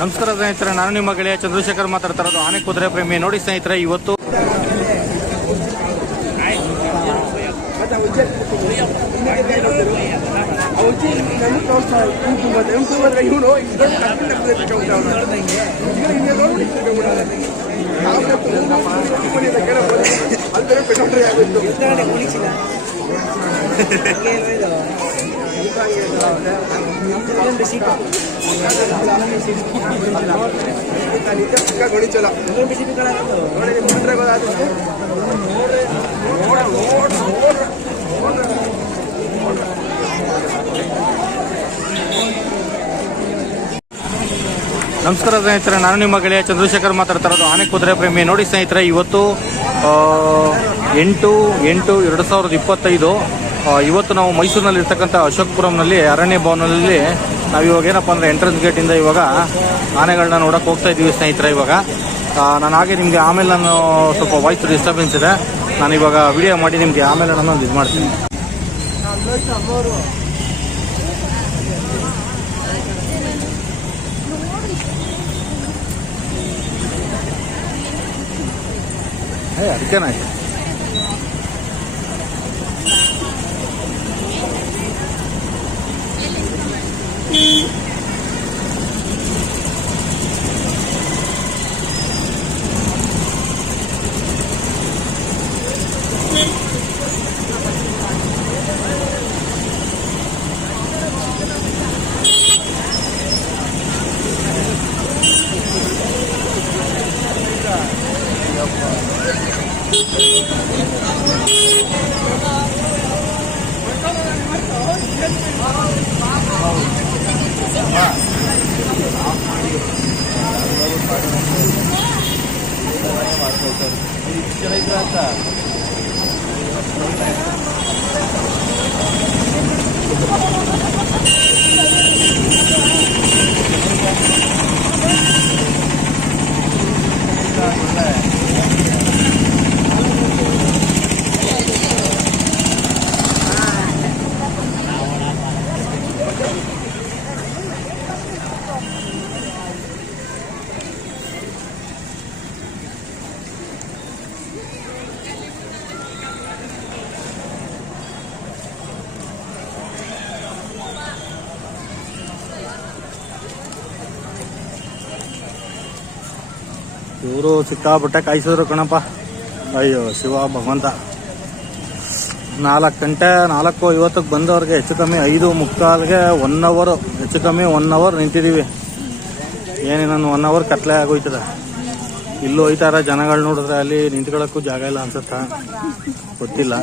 ನಮಸ್ಕಾರ ಸ್ನೇಹಿತರೆ, ನಾನು ನಿಮ್ಮ ಗೆಳೆಯ ಚಂದ್ರಶೇಖರ್ ಮಾತಾಡ್ತಾ ಇರೋದು ಆನೆ ಕುದುರೆ ಪ್ರೇಮಿ. ನೋಡಿ ಸ್ನೇಹಿತರೆ, ಇವತ್ತು ನಮಸ್ಕಾರ ಸ್ನೇಹಿತರೆ, ನಾನು ನಿಮ್ಮ ಗೆಳೆಯ ಚಂದ್ರಶೇಖರ್ ಮಾತಾಡ್ತಾ ಇರೋದು ಆನೆ ಕುದುರೆ ಪ್ರೇಮಿ. ನೋಡಿ ಸ್ನೇಹಿತರೆ, ಇವತ್ತು 8/8/2025 ಇವತ್ತು ನಾವು ಮೈಸೂರಿನಲ್ಲಿ ಇರ್ತಕ್ಕಂಥ ಅಶೋಕ್ಪುರಂನಲ್ಲಿ ಅರಣ್ಯ ಭವನದಲ್ಲಿ ನಾವು ಇವಾಗ ಏನಪ್ಪ ಅಂದರೆ ಎಂಟ್ರೆನ್ಸ್ ಗೇಟಿಂದ ಇವಾಗ ಆನೆಗಳನ್ನ ನೋಡೋಕೆ ಹೋಗ್ತಾ ಇದ್ದೀವಿ ಸ್ನೇಹಿತರೆ. ಇವಾಗ ನಾನು ಹಾಗೆ ನಿಮಗೆ ಆಮೇಲೆ ನಾನು ಸ್ವಲ್ಪ ವಾಯ್ಸ್ ಡಿಸ್ಟರ್ಬೆನ್ಸ್ ಇದೆ, ನಾನು ಇವಾಗ ವಿಡಿಯೋ ಮಾಡಿ ನಿಮಗೆ ಆಮೇಲೆ ನಾನು ಇದು ಮಾಡ್ತೀನಿ. ಅದಕ್ಕೇನಾಯ್ತು. ಇವರು ಸಿಕ್ಕಾಪಟ್ಟೆ ಕಾಯಿಸಿದ್ರು ಕಣಪ್ಪ. ಅಯ್ಯೋ ಶಿವ ಭಗವಂತ. 4 ಗಂಟೆ 4:50 ಬಂದವ್ರಿಗೆ ಹೆಚ್ಚು ಕಮ್ಮಿ 5:45ಗೆ 1 ಅವರ್ ಹೆಚ್ಚು ಕಮ್ಮಿ 1 ಅವರ್ ನಿಂತಿದ್ದೀವಿ. ಏನೇನೊಂದು 1 ಅವರ್ ಕತ್ಲೆ ಆಗೋಯ್ತದೆ. ಇಲ್ಲೂ ಹೋಯ್ತಾರ ಜನಗಳು ನೋಡಿದ್ರೆ ಅಲ್ಲಿ ನಿಂತ್ಕೊಳ್ಳೋಕ್ಕೂ ಜಾಗ ಇಲ್ಲ ಅನ್ಸುತ್ತಾ, ಗೊತ್ತಿಲ್ಲ.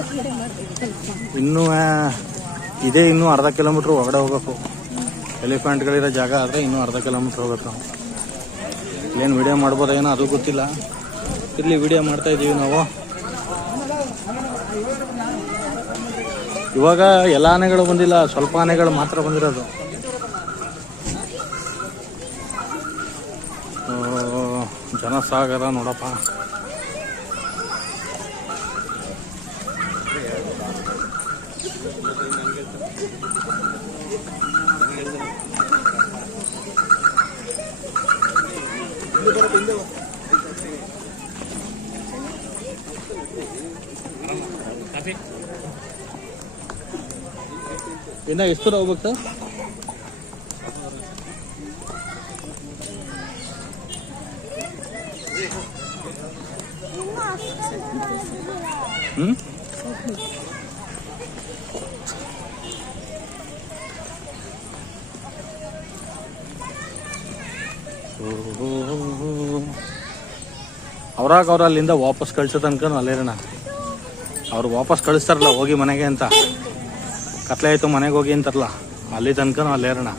ಇನ್ನೂ ಇನ್ನೂ ಅರ್ಧ ಕಿಲೋಮೀಟ್ರ್ ಹೊರಗಡೆ ಹೋಗ್ಬೇಕು. ಎಲಿಫೆಂಟ್ಗಳಿರೋ ಜಾಗ ಆದರೆ ಇನ್ನೂ ಅರ್ಧ ಕಿಲೋಮೀಟ್ರ್ ಹೋಗ್ಬೇಕು ನಾವು. ಏನು ವಿಡಿಯೋ ಮಾಡ್ಬೋದೇನೋ ಅದು ಗೊತ್ತಿಲ್ಲ. ಇಲ್ಲಿ ವಿಡಿಯೋ ಮಾಡ್ತಾ ಇದ್ದೀವಿ ನಾವು. ಇವಾಗ ಎಲ್ಲ ಆನೆಗಳು ಬಂದಿಲ್ಲ, ಸ್ವಲ್ಪ ಆನೆಗಳು ಮಾತ್ರ ಬಂದಿರೋದು. ಜನಸಾಗರ ನೋಡಪ್ಪ. ಇನ್ನ ಎಷ್ಟು ದೂರ ಹೋಗ್ಬೇಕು ಸರ್? ಅವ್ರಾಗ ಅಲ್ಲಿಂದ ವಾಪಸ್ ಕಳ್ಸೋ ತನಕ ಅಲ್ಲೇರಣ. ಅವ್ರು ವಾಪಸ್ ಕಳಿಸ್ತಾರಲ್ಲ ಹೋಗಿ ಮನೆಗೆ ಅಂತ, ಕತ್ಲೆ ಆಯ್ತು ಮನೆಗೆ ಹೋಗಿ ಅಂತಾರಲ್ಲ, ಅಲ್ಲಿ ತನಕ ಅಲ್ಲೇರಣ.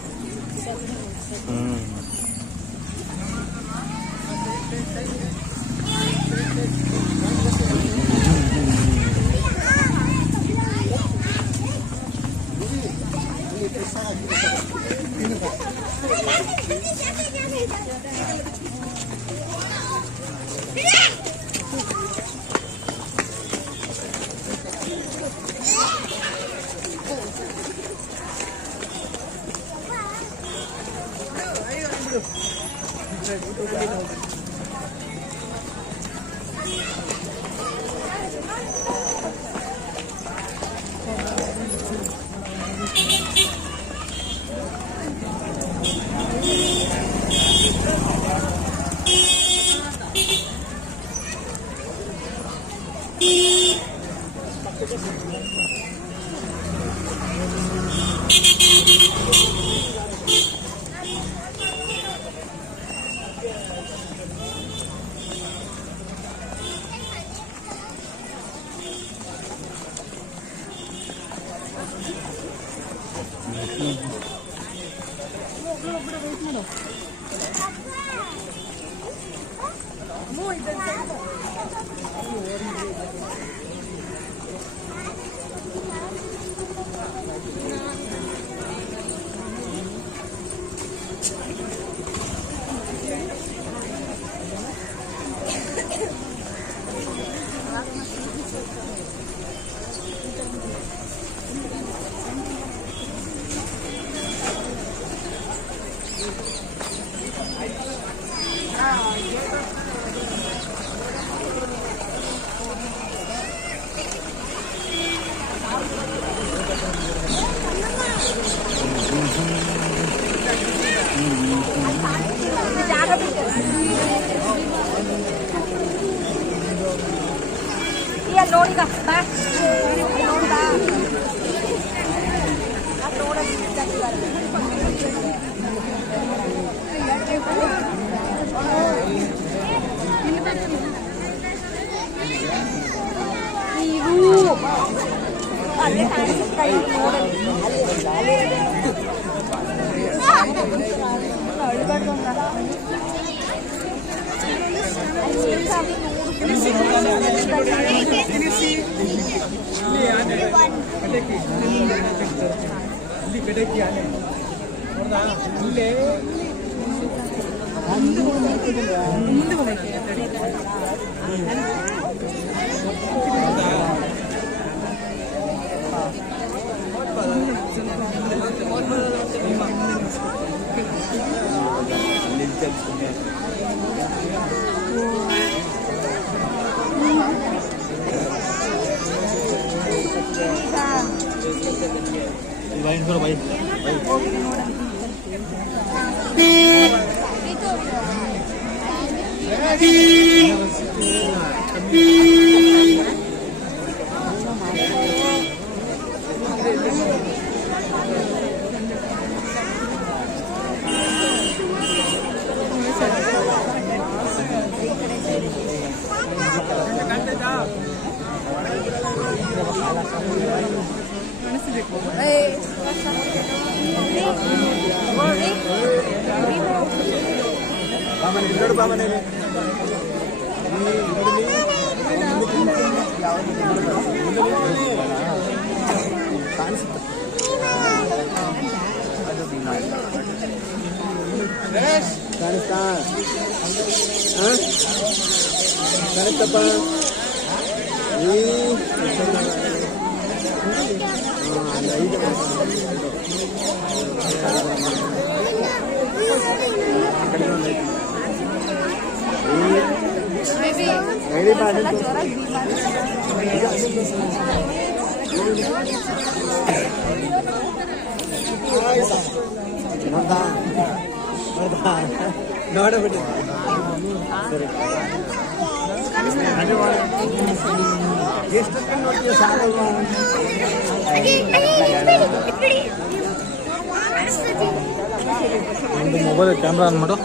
ಮೊಬೈಲ್ ಕ್ಯಾಮ್ರಾ ಆನ್ ಮಾಡು.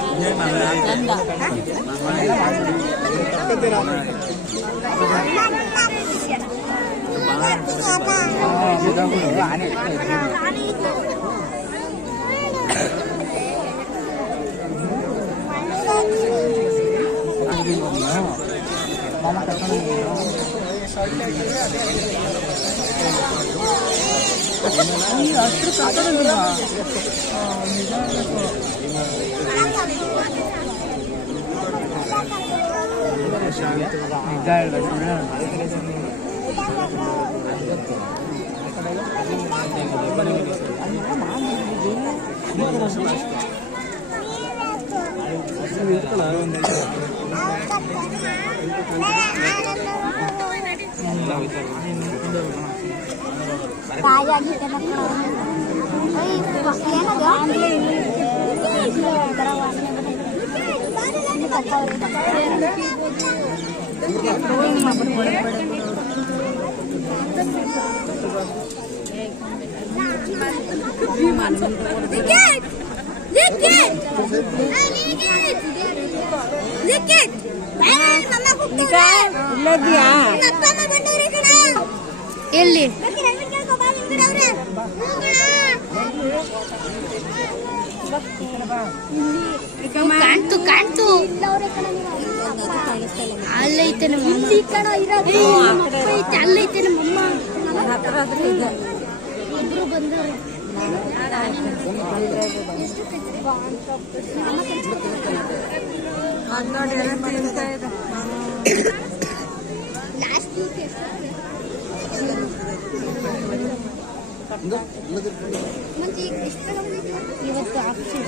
ಎಲ್ಲಿ ಕಾಣ್ತು ಕಾಣ್ತು ಅಲ್ಲೈತೆ ಅಲ್ಲೈತೆ ನಮ್ಮಮ್ಮ ಇಬ್ರು ಬಂದವ್ರೆ ಇವತ್ತು ಆಪ್ಷನ್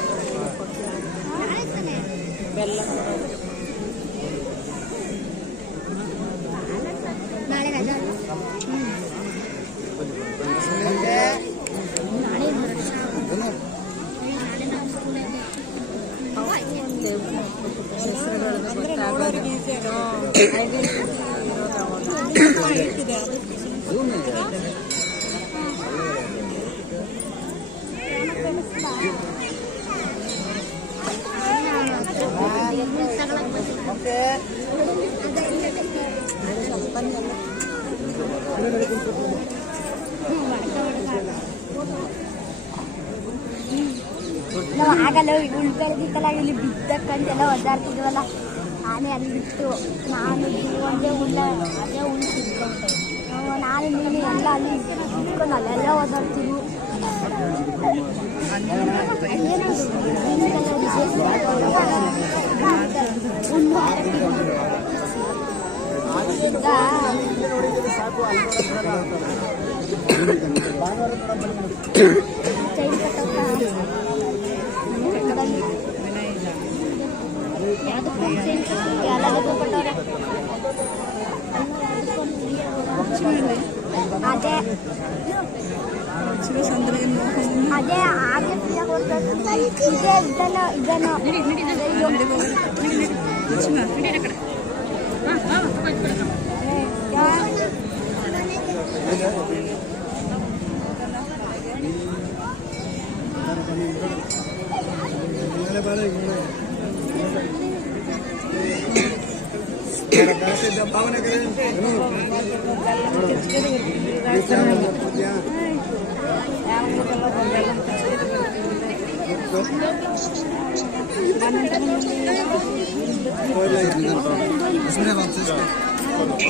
ನಾಳೆ ರಜಾ ನಾಳೆ ನಾವು ಆಗಲ್ಲ ಉಳ್ ಬೆಳೆದಿತ್ತಲ್ಲ ಇಲ್ಲಿ ಬಿದ್ದಕ್ಕಂತೆಲ್ಲ ಒದ್ದಾಡ್ತಿದ್ವಲ್ಲ ಆನೆ ಅಲ್ಲಿ ಬಿತ್ತು ನಾನು ಒಂದೇ ಅದೇ ಉಳ್ಳು ತಿನ್ಕೊಂಡೆ ನಾನು ನೀನು ಎಲ್ಲ ಅಲ್ಲಿ ಇಟ್ಕೊಂಡು ಅಲ್ಲೆಲ್ಲ ಒದ್ದಾಡ್ತಿದ್ವು ಅದೇ ಹಾಗೆ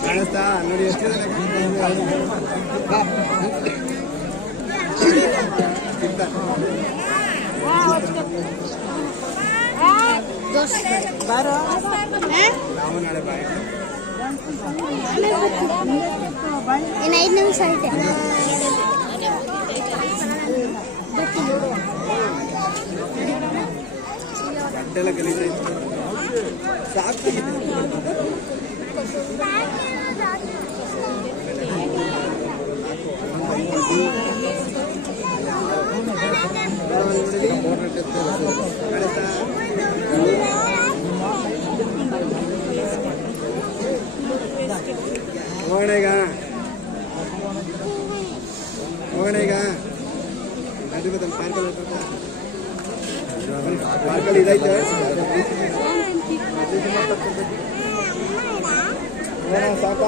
ಕಾಣಿಸ್ತಾ ನೋಡಿ ಇನ್ನು 5 ನಿಮಿಷ ಐತೆ ಗಂಟೆಲ್ಲ ಕಲಿತಾ ಸಾಕು ಹೋಗೋಣ ಈಗ ಪಾರ್ಕಲ್ಲಿ ಇದೈತೆ ಸಾಕ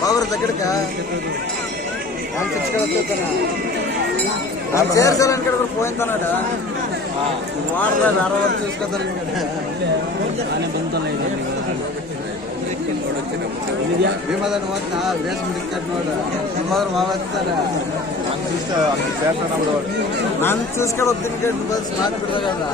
బాబు దగ్గరక చేర్చాలని కూడా పోయిందన్నాడు వాడరా వేరే వాళ్ళు చూసుకోతారు భీమదని పోతున్నా వేసి ముడికట్టినోడు మొదలు మావేస్తారా నన్ను చూసుకోవడం తిరిగి బస్ నాకు కదా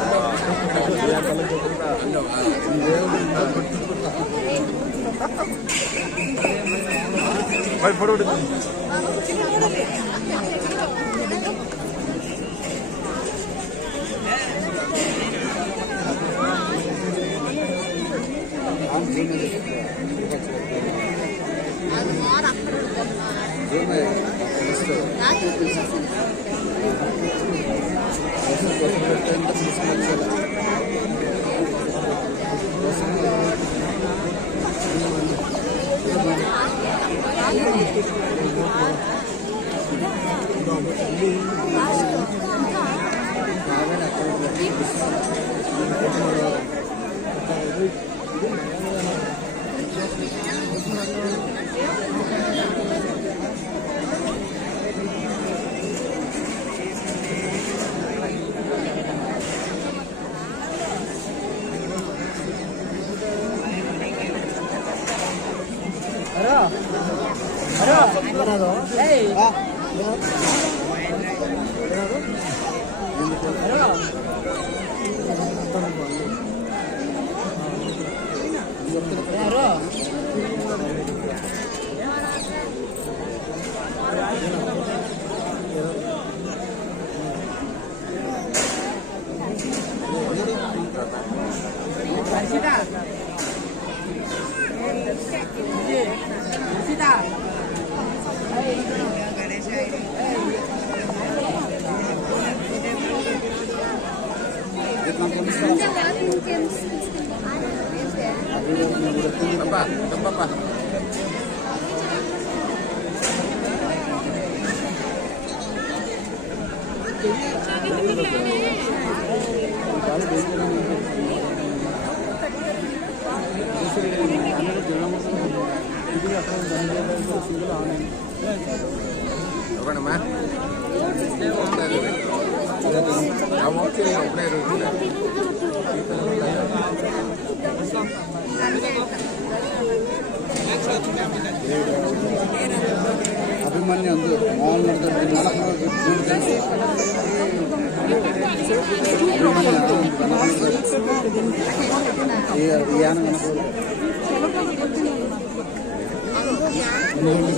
ಅಭಿಮನ್ಯು ಒಂದು ಮಾಲ್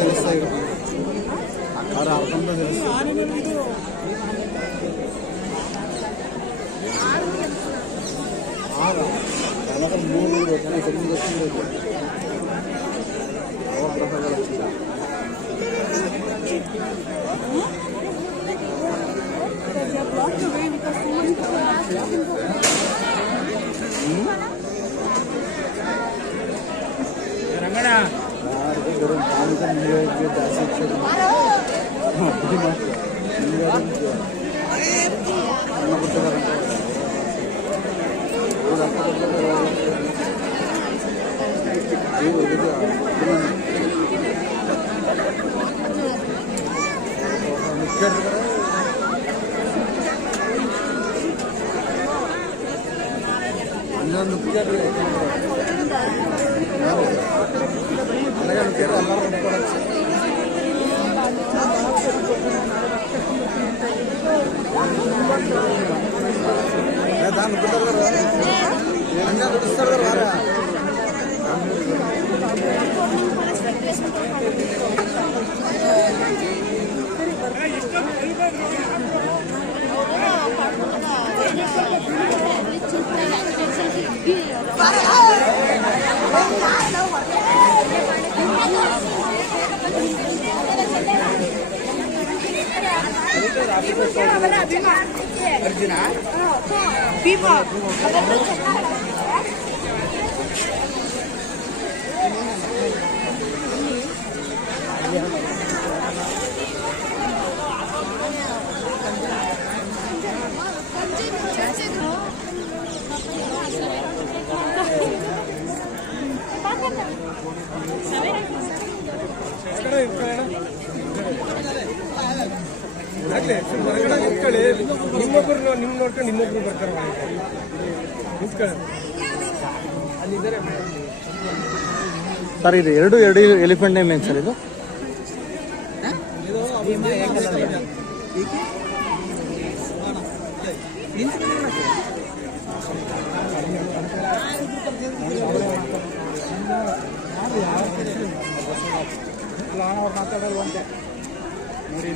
తెలుస్తాయి ಅವ್ರ ಅರ್ಥ తెలుసు ಮೂರು ರಂಗಣ ನಿಮ್ಮೊಬ್ಬರು ನಿಮ್ಮ ನೋಡ್ಕೊಂಡು ಇನ್ನೊಬ್ರು ಬರ್ತಾರೆ ಅಲ್ಲಿದ್ದಾರೆ. ಸರ್ ಇದು ಎರಡು ಎಲಿಫೆಂಟ್ ನೇಮ್ ಏನು ಸರ್ ಇದು? ಮಾತಾಡಲ್ವಂತೆ ನೋಡಿ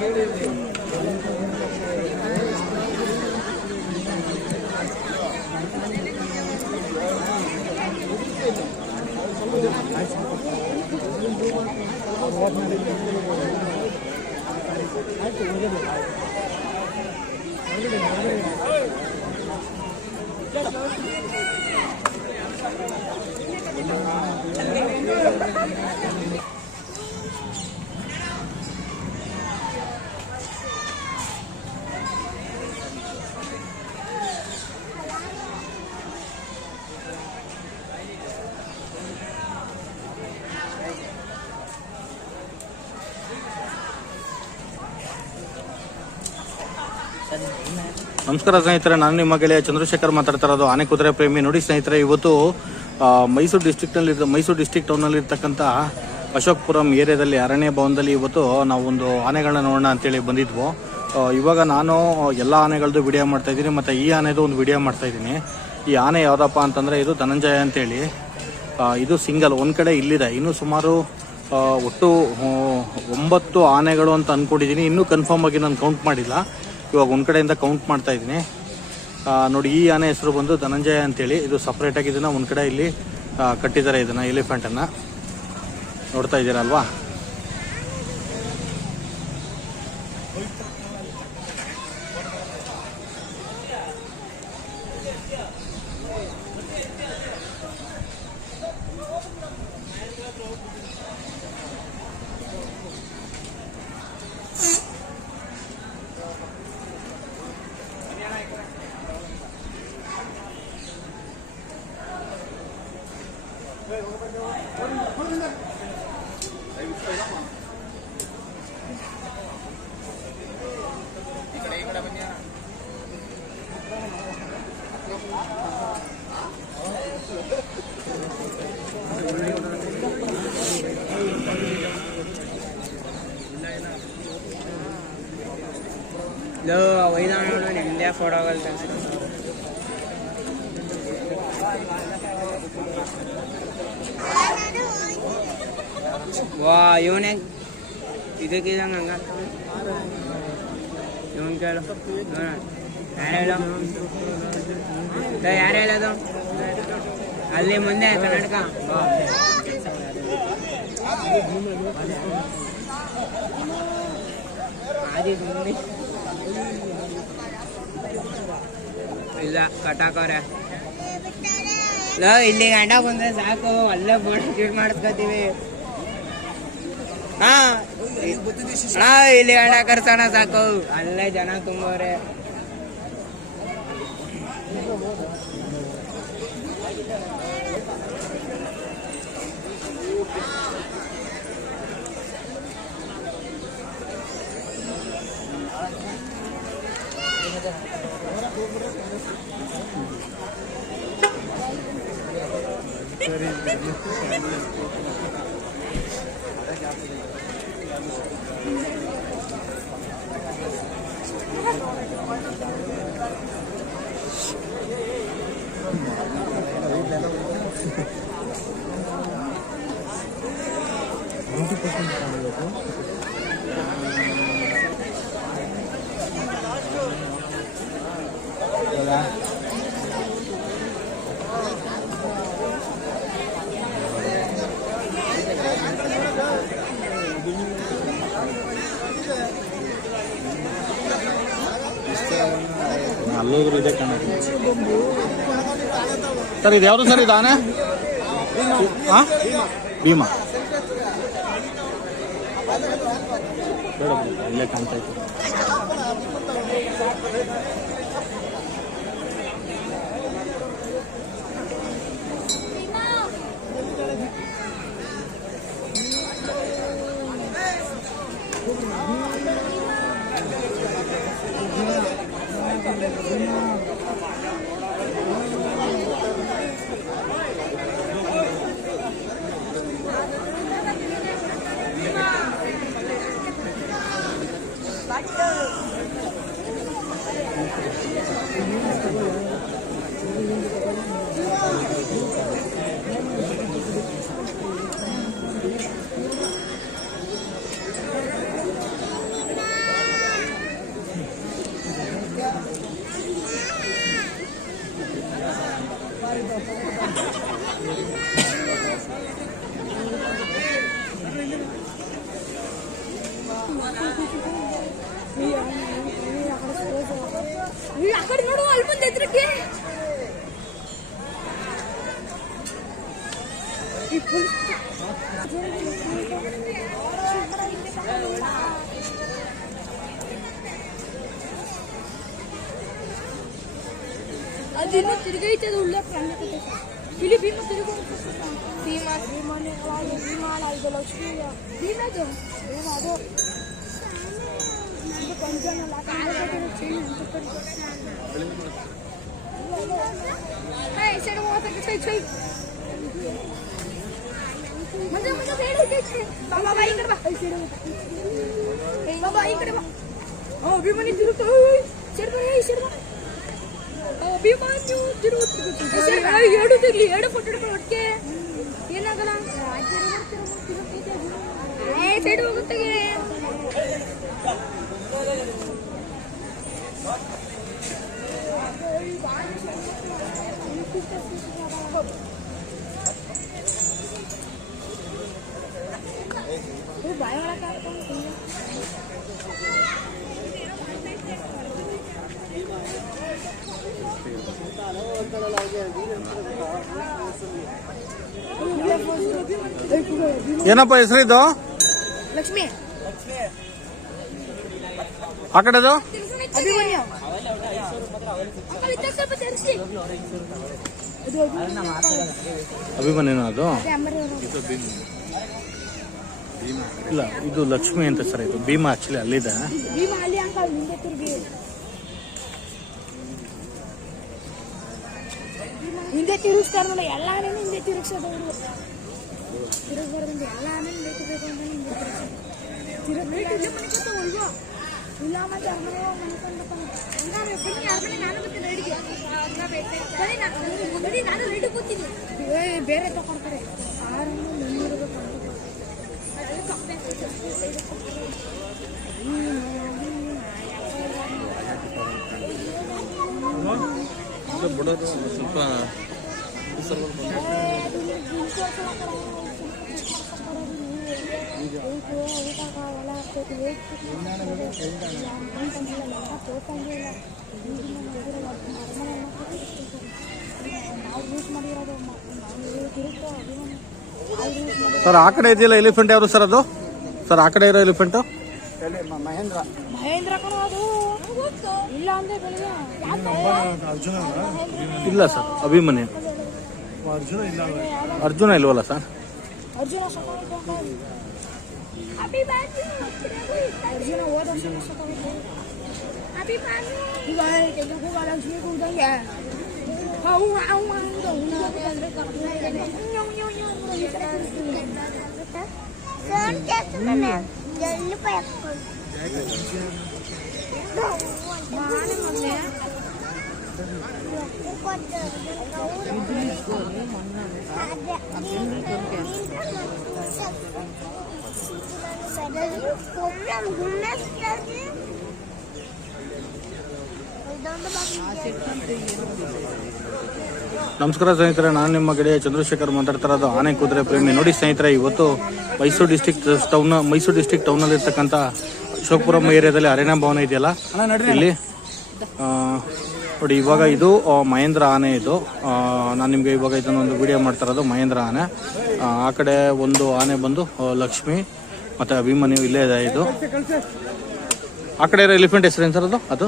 ಕೇಳಿ ನಮಸ್ಕಾರ ಸ್ನೇಹಿತರೆ, ನಾನು ನಿಮ್ಮ ಗೆಳೆಯ ಚಂದ್ರಶೇಖರ್ ಮಾತಾಡ್ತಾ ಇರೋದು, ಆನೆ ಕುದುರೆ ಪ್ರೇಮಿ. ನೋಡಿ ಸ್ನೇಹಿತರೆ, ಇವತ್ತು ಮೈಸೂರು ಡಿಸ್ಟ್ರಿಕ್ಟ್ ಟೌನಲ್ಲಿ ಇರ್ತಕ್ಕಂಥ ಅಶೋಕ್ಪುರಂ ಏರಿಯಾದಲ್ಲಿ ಅರಣ್ಯ ಭವನದಲ್ಲಿ ಇವತ್ತು ನಾವು ಒಂದು ಆನೆಗಳನ್ನ ನೋಡೋಣ ಅಂತೇಳಿ ಬಂದಿದ್ವು. ಇವಾಗ ನಾನು ಎಲ್ಲ ಆನೆಗಳದ್ದು ವಿಡಿಯೋ ಮಾಡ್ತಾ ಇದ್ದೀನಿ, ಮತ್ತು ಈ ಆನೆದು ಒಂದು ವಿಡಿಯೋ ಮಾಡ್ತಾ ಇದ್ದೀನಿ. ಈ ಆನೆ ಯಾವುದಪ್ಪ ಅಂತಂದರೆ ಇದು ಧನಂಜಯ ಅಂತೇಳಿ. ಇದು ಸಿಂಗಲ್, ಒಂದು ಕಡೆ ಇಲ್ಲಿದೆ. ಇನ್ನೂ ಸುಮಾರು ಒಟ್ಟು 9 ಆನೆಗಳು ಅಂತ ಅಂದ್ಕೊಂಡಿದ್ದೀನಿ. ಇನ್ನೂ ಕನ್ಫರ್ಮ್ ಆಗಿ ನಾನು ಕೌಂಟ್ ಮಾಡಿಲ್ಲ. ಇವಾಗ ಒಂದು ಕಡೆಯಿಂದ ಕೌಂಟ್ ಮಾಡ್ತಾ ಇದ್ದೀನಿ. ನೋಡಿ, ಈ ಆನೆ ಹೆಸರು ಬಂದು ಧನಂಜಯ ಅಂತೇಳಿ. ಇದು ಸಪ್ರೇಟಾಗಿ ಇದನ್ನು ಒಂದು ಕಡೆ ಇಲ್ಲಿ ಕಟ್ಟಿದ್ದಾರೆ, ಇದನ್ನು ಎಲಿಫೆಂಟನ್ನು ನೋಡ್ತಾ ಇದ್ದೀರಲ್ವಾ. ನಿಮ್ದೇ ಫೋಟೋಗಳು ವಾ ಇವನೇ ಇದಕ್ಕಿದಂಗೆ ಹಂಗ ಇವನ್ ಕೇಳು ಯಾರು ಹೇಳೋದು ಅಲ್ಲಿ ಮುಂದೆ ಕರ್ನಾಟಕ ಇಲ್ಲ ಕಟ್ಟಾಕವ್ರೆ. ಇಲ್ಲಿ ಗಂಟ ಬಂದ್ರೆ ಸಾಕು, ಅಲ್ಲೇ ಬೋರ್ಡ್ ಶೂಟ್ ಮಾಡಿಸ್ಕೊತೀವಿ. ಇಲ್ಲಿ ಗಂಟ ಕರ್ಸೋಣ ಸಾಕು, ಅಲ್ಲೇ ಜನ ತುಂಬವ್ರೆ. ಅಲ್ಲೋದ್ರು ಇದೆ ಕಣ ಸರ್. ಇದು ಯಾವುದು ಸರ್? ಇದು ಆನೆ ಭೀಮಾ. ಬೇಡ ಇಲ್ಲೇ ಕಾಣ್ತಾ ಇತ್ತು. ಅದಿನ್ನ ತಿರುಗೈತದ ಉಳ್ಳ ಪ್ರಾಣ ಇಲ್ಲಿ ಭೀಮ ತಿರುಗು ಭೀಮ ಭೀಮಾಳ ಇದು ಲಕ್ಷ್ಮೀ ಭೀಮದು ಅದು ಕೊಂಚನಲ್ಲ ಸೈಡ್ ಹೋಗಕ್ಕೆ ಸೈಡ್ ಸೈಡ್ ಮುಂದೆ ಮುಂದೆ ಬೇಡ ಬಾಬಾ ಬಾ ಈ ಕಡೆ ಬಾ ಬಾಬಾ ಈ ಕಡೆ ಬಾ ಓ ಭೀಮನಿ ತಿರುಗ್ತಾ ಸೈಡ್ ಬಾ ಅಭಿಮಾನ್ಯು ಎರಡು ತಿರ್ಲಿ ಎರಡು ಫೋಟೋ ಹಿಡ್ಕೊಂಡು ಒಟ್ಟಿಗೆ ಏನಾಗಲ್ಲ ಸೈಡ್ ಹೋಗುತ್ತೆ ಬಾಯ ಏನಪ್ಪ ಹೆಸರಿದ್ದು? ಲಕ್ಷ್ಮಿ. ಆ ಕಡೆದು ಅಭಿಮನ್ಯು. ಅಭಿಮನ್ಯು ಅದು ಇಲ್ಲ, ಇದು ಲಕ್ಷ್ಮಿ ಅಂತ ಸರ್. ಇದು ಭೀಮಾ ಆಕ್ಚುಲಿ ಅಲ್ಲಿದೆ. ಭೀಮಾ ಅಲ್ಲಿ ಅಂಕಲ್ ಹಿಂದೆ ತಿರುಗಿ ಹಿಂದೆ ತಿರುಗಿಸ್ತಾರೆ ನೋಡಿ. ಎಲ್ಲ ಆನೆನೂ ಹಿಂದೆ ತಿರುಗಿಸೋದು ಅವರು. ತಿರುಗಬಾರ್ದು ಎಲ್ಲ ಆನೆ ಹಿಂದೆ ತಿರುಗಬೇಕು ಅಂತ ಹಿಂದೆ ತಿರುಗಿ ಇಲ್ಲ ಮತ್ತೆ ಅರಮನೆ ನಾನು ರೆಡಿ ಕೂತೀನಿ. ಬೇರೆ ತಗೊಳ್ತಾರೆ ಬಿಡೋದು ಸ್ವಲ್ಪ ಸರ್. ಆ ಕಡೆ ಇದೆಯಲ್ಲ ಎಲಿಫೆಂಟ್ ಯಾರು ಸರ್ ಅದು? ಸರ್ ಆ ಕಡೆ ಇರೋ ಎಲಿಫೆಂಟ್ ಮಹೇಂದ್ರ. ಮಹೇಂದ್ರ ಕಣ ಅದು. ಇಲ್ಲ ಅಂದ್ರೆ ಇಲ್ಲ ಸರ್. ಅಭಿಮನ್ಯು. ಅರ್ಜುನ ಇಲ್ವಲ್ಲ ಸರ್? ಅರ್ಜುನ ಅರ್ಜುನ ಹೋದ ಈಗ ಲಕ್ಷ್ಮಿ ಕೂದಂಗೆ ನಮಸ್ಕಾರ ಸ್ನೇಹಿತರೆ, ನಾನು ನಿಮ್ಮ ಗೆಳೆಯ ಚಂದ್ರಶೇಖರ್ ಮಾತಾಡ್ತಾ ಇರೋದು ಆನೆ ಕುದುರೆ ಪ್ರೇಮಿ. ನೋಡಿ ಸ್ನೇಹಿತರೆ, ಇವತ್ತು ಮೈಸೂರು ಡಿಸ್ಟಿಕ್ ಟೌನಲ್ಲಿ ಇರ್ತಕ್ಕಂಥ ಅಶೋಕಪುರಂ ಏರಿಯಾದಲ್ಲಿ ಅರೇನಾ ಭವನ ಇದೆಯಲ್ಲ, ಇಲ್ಲಿ ನೋಡಿ ಇವಾಗ ಇದು ಮಹೇಂದ್ರ ಆನೆ. ಇದು ನಾನು ನಿಮಗೆ ಇವಾಗ ಇದನ್ನೊಂದು ವಿಡಿಯೋ ಮಾಡ್ತಾ ಇರೋದು ಮಹೇಂದ್ರ ಆನೆ. ಆ ಕಡೆ ಒಂದು ಆನೆ ಬಂದು ಲಕ್ಷ್ಮಿ ಮತ್ತು ಅಭಿಮನ್ಯು ಇಲ್ಲೇ ಇದೆ. ಇದು ಆ ಕಡೆ ಇರೋ ಎಲಿಫೆಂಟ್ ಹೆಸರು ಏನು ಸರ್ ಅದು? ಅದು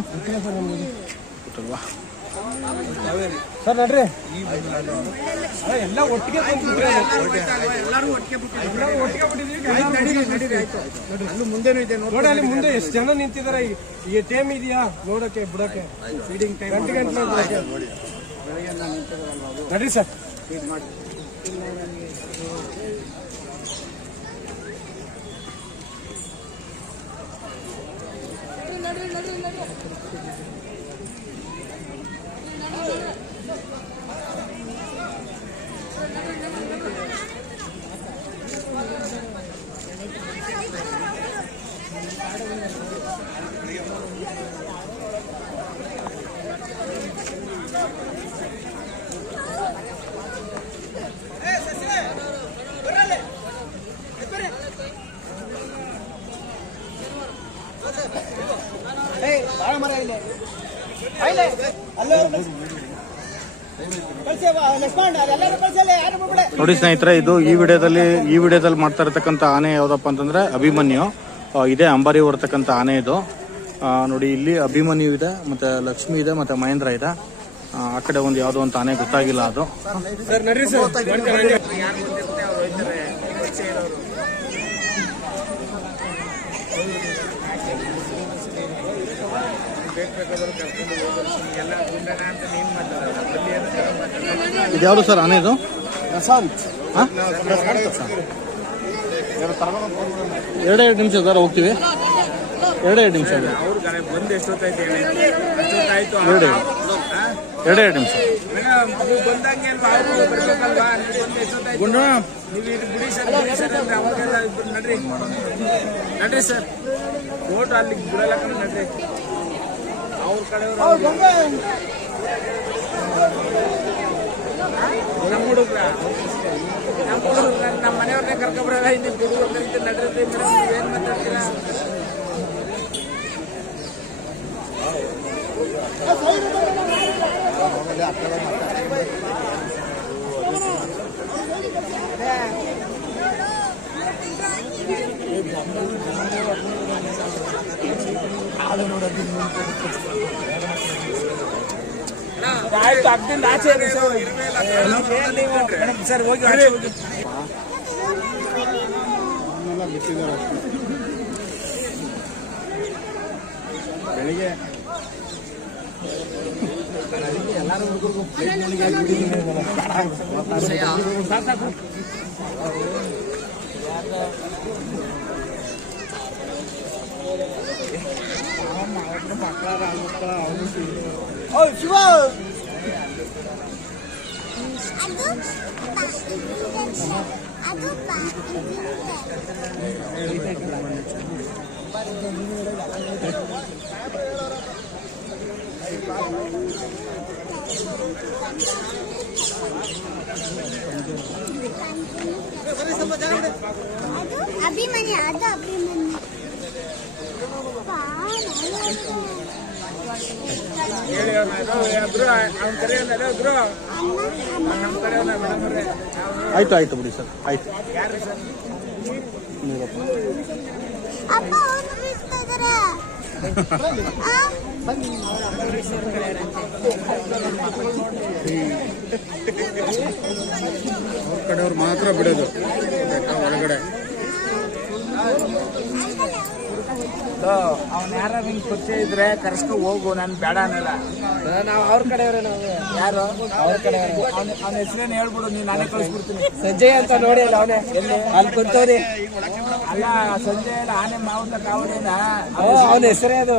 ಗೊತ್ತಲ್ವಾ ಸರ್? ನೋಡ್ರಿ ಎಲ್ಲ ಒಟ್ಟಿಗೆ ಮುಂದೆನೂ ಇದೆ ನೋಡಿ. ಅಲ್ಲಿ ಮುಂದೆ ಎಷ್ಟು ಜನ ನಿಂತಿದ್ದಾರೆ. ಈ ಟೈಮ್ ಇದೆಯಾ ನೋಡಕ್ಕೆ ಬಿಡಕ್ಕೆ? ಗಂಟೆ ಗಂಟೆ ನಡ್ರಿ ಸರ್. ಬಾಳ ಮರ ಇಲ್ಲ. ನೋಡಿ ಸ್ನೇಹಿತರೆ, ಇದು ಈ ವಿಡಿಯೋದಲ್ಲಿ ಮಾಡ್ತಾ ಇರತಕ್ಕಂಥ ಆನೆ ಯಾವ್ದಪ್ಪ ಅಂತಂದ್ರೆ ಅಭಿಮನ್ಯು. ಇದೇ ಅಂಬಾರಿ ಹೊರತಕ್ಕಂಥ ಆನೆ ಇದು. ನೋಡಿ, ಇಲ್ಲಿ ಅಭಿಮನ್ಯು ಇದೆ, ಮತ್ತೆ ಲಕ್ಷ್ಮಿ ಇದೆ, ಮತ್ತೆ ಮಹೇಂದ್ರ ಇದೆ. ಆ ಕಡೆ ಒಂದು ಯಾವ್ದೋ ಒಂದು ಆನೆ ಗೊತ್ತಾಗಿಲ್ಲ ಅದು. ಇದ್ಯಾವುದು ಸರ್ ಆನೆ ಇದು? ಎರಡೆರಡು ನಿಮಿಷ ಸರ್, ಹೋಗ್ತೀವಿ. ಎರಡೆರಡು ನಿಮಿಷ, ಎರಡೆರಡು ನಿಮಿಷ. ನಡ್ರಿ ಸರ್, ಫೋಟೋ ಅಲ್ಲಿ ಬಿಡಲ್ಲ ನಡ್ರಿ. ಅವ್ರ ಕಡೆ ನಮ್ಮ ಹುಡುಗ್ರ ನಮ್ಮ ಮನೆಯವ್ರನ್ನೇ ಕರ್ಕೊಬರಲ್ಲ. ಇಲ್ಲಿ ಹುಡುಗರು ಕರೀತಾರೆ, ನಡ್ರಿ ಏನ್ ಮಾತಾಡ್ತೀರಾ? ಆಯ್ತು, ಅಗ್ದಿಂದ ಆಚೆ ಸರ್, ಹೋಗಿ ಆಚೆ ಹೋಗಿ. ಬೆಳಿಗ್ಗೆ ಎಲ್ಲರೂ ಶಿವ ಅಭಿಮನ್ಯು, ಅದು ಅಭಿಮನ್ಯು. ಆಯ್ತು ಆಯ್ತು ಬಿಡಿ ಸರ್, ಆಯ್ತು. ಅಪ್ಪ ಅವ್ರು ಬೀಳ್ತಾ ಇದಾರೆ. ಅವ್ರ ಕಡೆಯವ್ರು ಮಾತ್ರ ಬಿಡೋದು ಒಳಗಡೆ. ಅವ್ನ ಯಾರ ನಿಂಗೆ ಪರಿಚಯ ಇದ್ರೆ ಕರೆಸ್ಕೊ ಹೋಗು, ನಾನು ಬೇಡ ಅನ್ನಲ್ಲ. ನಾವು ಅವ್ರ ಕಡೆಯವ್ರೆ. ನಾವು ಯಾರು ಅವ್ರ ಕಡೆ? ಅವನ ಹೆಸರೇನು ಹೇಳ್ಬಿಡು, ನೀನು ನಾನೇ ಕಳಿಸ್ಬಿಡ್ತೀನಿ. ಸಂಜಯ್ ಅಂತ ನೋಡಿ ಅಲ್ಲ, ಅವನೇ ಅಲ್ಲಿ ಕುಂತವ್ರಿ. ಅಲ್ಲ, ಸಂಜಯ್ ಅಲ್ಲ, ಆನೆ ಮಾವುತ ಕಾವಲಿನ ಅವನ ಹೆಸರೇ ಅದು.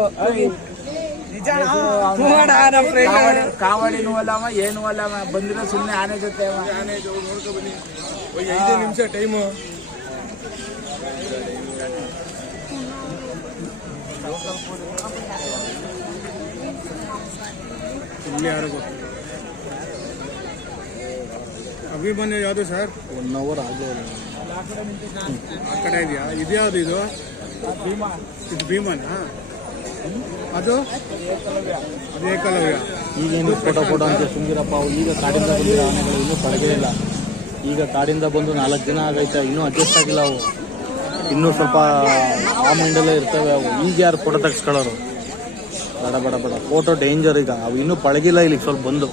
ಕಾವಲಿನೂ ಅಲ್ಲವ, ಏನೂ ಅಲ್ಲವ, ಬಂದಿರೋ ಸುಮ್ಮನೆ ಆನೆ ಜೊತೆ. 5 ನಿಮಿಷ ಟೈಮು. ಇಲ್ಲಿ ಯಾರು ಗೊತ್ತು? ಅಭಿಮನ್ಯು ಯಾವುದು ಸರ್? 1 hour ಆಗಲಿ. ಆ ಕಡೆ ಇದೆಯಾ? ಇದ್ಯಾವುದು ಇದು? ಇದು ಭೀಮನಾ? ಅದು ಏಕಲವ್ಯ. ಈಗೇನು ಫೋಟೋ ಅಂತ ಸುಂಗಿರಪ್ಪ. ಈಗ ಕಾಡಿಂದ ಬಂದಿರೋ ಆನೆಗಳು ಇನ್ನೂ ಪಳಗೇ ಇಲ್ಲ. ಈಗ ಕಾಡಿಂದ ಬಂದು 4 ದಿನ ಆಗೈತೆ, ಇನ್ನೂ ಅಡ್ಜಸ್ಟ್ ಆಗಿಲ್ಲ ಅವು. ಇನ್ನೂ ಸ್ವಲ್ಪ ಆ ಮೈಂಡಲ್ಲೇ ಇರ್ತವೆ ಅವು. ಈಗ ಯಾರು ಫೋಟೋ ತೆಗೆಸ್ಕೊಳ್ಳೋರು? ಬೇಡ ಬೇಡ ಬೇಡ, ಫೋಟೋ ಡೇಂಜರ್. ಈಗ ಅವು ಇನ್ನೂ ಪಳಗಿಲ್ಲ ಇಲ್ಲಿಗೆ ಸ್ವಲ್ಪ ಬಂದು.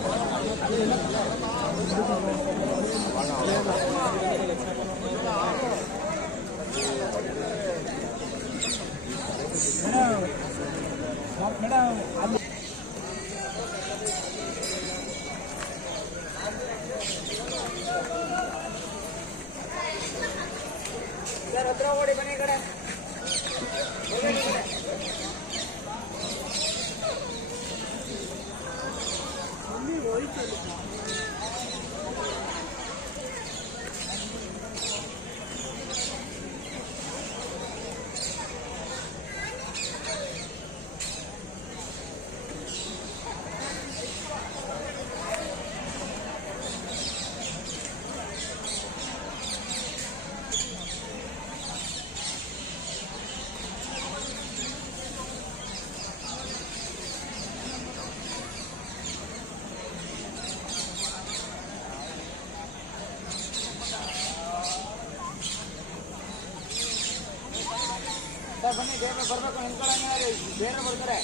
ಬನ್ನಿ ಬರ್ಬೇಕು ನಿಂತ್ಕೊಳ್ಳೋಣ ಬೇರೆ ಬರ್ತಾರೆ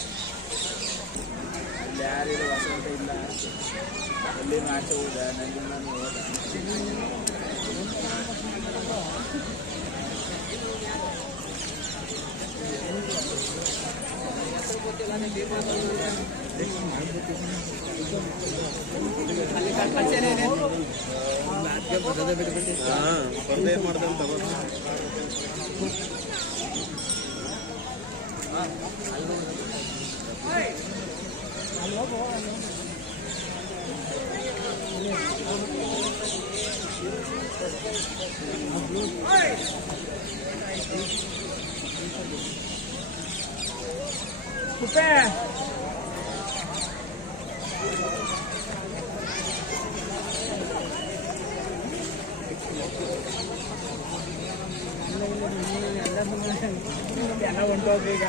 ಯಾರಿಲ್ಲ ವಸಂತ ಇಲ್ಲ ಅಲ್ಲಿ ಆಚೆ ಹೋದ ನಂಜುಂಡನು ಹೋದ ಸ್ಪರ್ಧೆ ಮಾಡ್ದಂತ ಕುಪ್ಪೆ ಎಲ್ಲ ಹೊಂಟೋಗ್ರಿ ಈಗ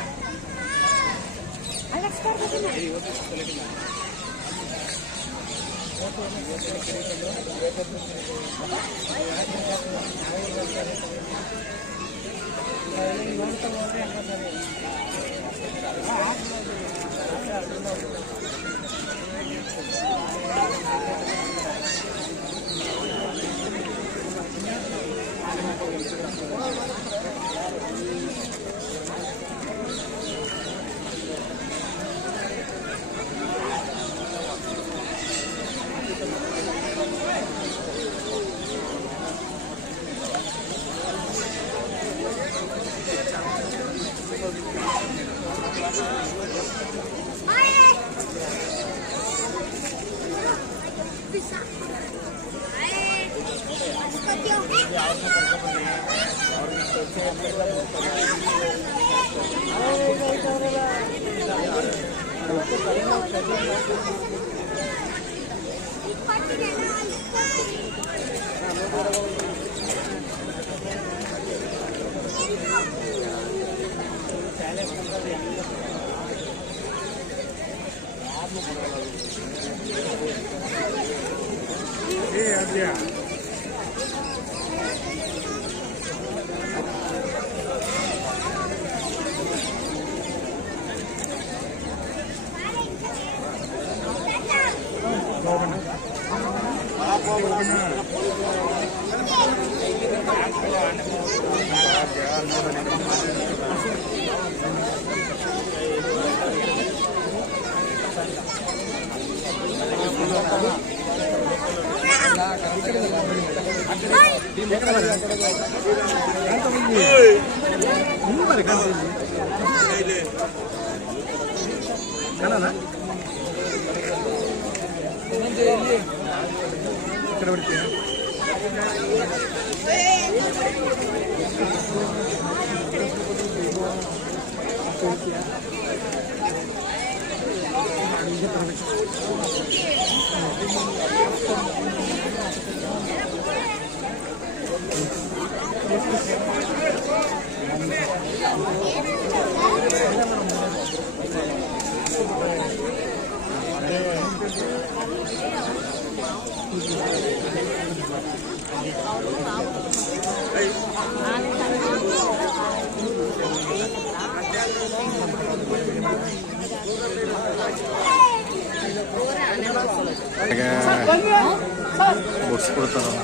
ಓಡಿಸ್ಬಿಡ್ತಾರಲ್ಲ.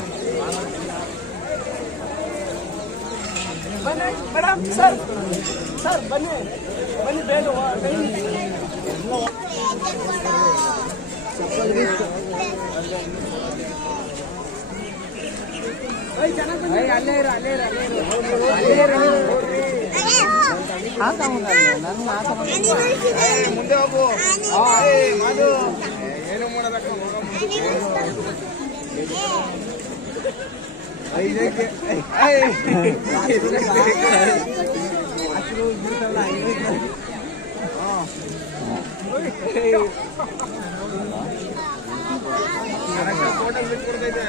ಮೇಡಮ್ ಸರ್ ಸರ್ ಬನ್ನಿ ಬನ್ನಿ ಬೇಗ ಅಲ್ಲೇ ಇರು ಅಲ್ಲೇ ಇರು ಅಲ್ಲೇ ಇರು ಮುಂದೆ ಹೋಗು ಏನು ಮಾಡೋದಕ್ಕ ಹೋಟೆಲ್ ಬಿಟ್ಕೊಡ್ತೈತೆ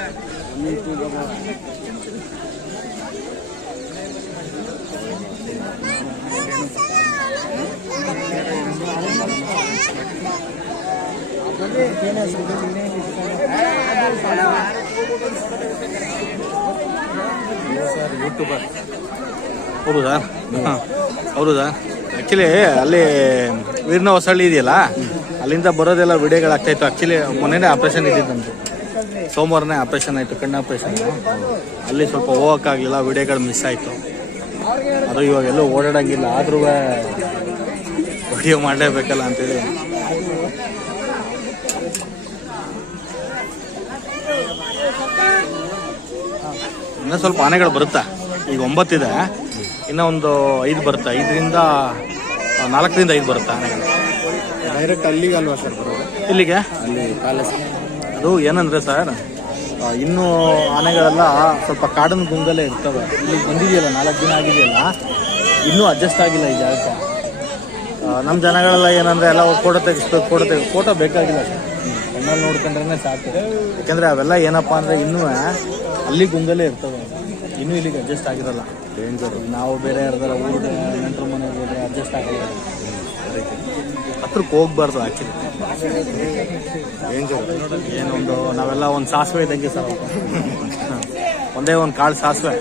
ಸರ್ ಯೂಟ್ಯೂಬರ್ ಹೌದಾ ಹೌದಾ ಆ್ಯಕ್ಚುಲಿ ಅಲ್ಲಿ ವೀರನ ಹೊಸಳ್ಳಿ ಇದೆಯಲ್ಲ ಅಲ್ಲಿಂದ ಬರೋದೆಲ್ಲ ವಿಡಿಯೋಗಳಾಗ್ತಾಯಿತ್ತು. ಆ್ಯಕ್ಚುಲಿ ಮೊನ್ನೆನೇ ಆಪ್ರೇಷನ್ ಇದ್ದಿದ್ದಂತೆ, ಸೋಮವಾರನೇ ಆಪ್ರೇಷನ್ ಆಯಿತು, ಕಣ್ಣು ಆಪ್ರೇಷನ್. ಅಲ್ಲಿ ಸ್ವಲ್ಪ ಹೋಗೋಕ್ಕಾಗಲಿಲ್ಲ, ವಿಡಿಯೋಗಳು ಮಿಸ್ ಆಯಿತು. ಅದು ಇವಾಗೆಲ್ಲೂ ಓಡಾಡೋಂಗಿಲ್ಲ, ಆದ್ರೂ ವಿಡಿಯೋ ಮಾಡಲೇಬೇಕಲ್ಲ ಅಂತೇಳಿ. ಇನ್ನೂ ಸ್ವಲ್ಪ ಆನೆಗಳು ಬರುತ್ತಾ, ಈಗ 9 ಇದೆ, ಇನ್ನೂ ಒಂದು 5 ಬರುತ್ತೆ. 4ರಿಂದ 5 ಬರುತ್ತೆ ಆನೆಗಳು. ಡೈರೆಕ್ಟ್ ಅಲ್ಲಿಗೆ ಅಲ್ವಾ ಸರ್ ಬರೋದು? ಇಲ್ಲಿಗೆ ಅಲ್ಲಿ ಪ್ಯಾಲೇಸ್. ಅದು ಏನಂದರೆ ಸರ್, ಇನ್ನೂ ಆನೆಗಳೆಲ್ಲ ಸ್ವಲ್ಪ ಕಾಡಿನ ಗುಂಗಲ್ಲೇ ಇರ್ತವೆ. ಇಲ್ಲಿಗೆ ಬಂದಿದೆಯಲ್ಲ, 4 ದಿನ ಆಗಿದೆಯಲ್ಲ, ಇನ್ನೂ ಅಡ್ಜಸ್ಟ್ ಆಗಿಲ್ಲ ಈ ಜಾಗಕ್ಕೆ. ನಮ್ಮ ಜನಗಳೆಲ್ಲ ಏನಂದರೆ ಎಲ್ಲ ಫೋಟೋ ತೆಗಿಸ್ಬೇಕು, ಫೋಟೋ ಬೇಕಾಗಿಲ್ಲ ಸರ್, ಕಣ್ಣಲ್ಲಿ ನೋಡ್ಕೊಂಡ್ರೆ ಸಾಕು. ಯಾಕೆಂದರೆ ಅವೆಲ್ಲ ಏನಪ್ಪ ಅಂದರೆ ಇನ್ನೂ ಅಲ್ಲಿ ಗುಂಗಲ್ಲೇ ಇರ್ತವೆ, ಇನ್ನೂ ಇಲ್ಲಿಗೆ ಅಡ್ಜಸ್ಟ್ ಆಗಿರಲ್ಲ. ನಾವು ಬೇರೆ ಯಾರ್ದಾರ ಊರಿಗೆ ನೆಂಟರ ಮನೆಗೆ ಹೋದರೆ ಅಡ್ಜಸ್ಟ್ ಆಗಲ್ಲ. ಹತ್ರಕ್ಕೆ ಹೋಗ್ಬಾರ್ದು ಆ್ಯಕ್ಚುಲಿ. ಏನೊಂದು ನಾವೆಲ್ಲ ಒಂದು ಸಾಸಿವೆ ಇದ್ದಂಗೆ ಸರ್, ಒಂದೇ ಒಂದು ಕಾಳು ಸಾಸಿವೆ.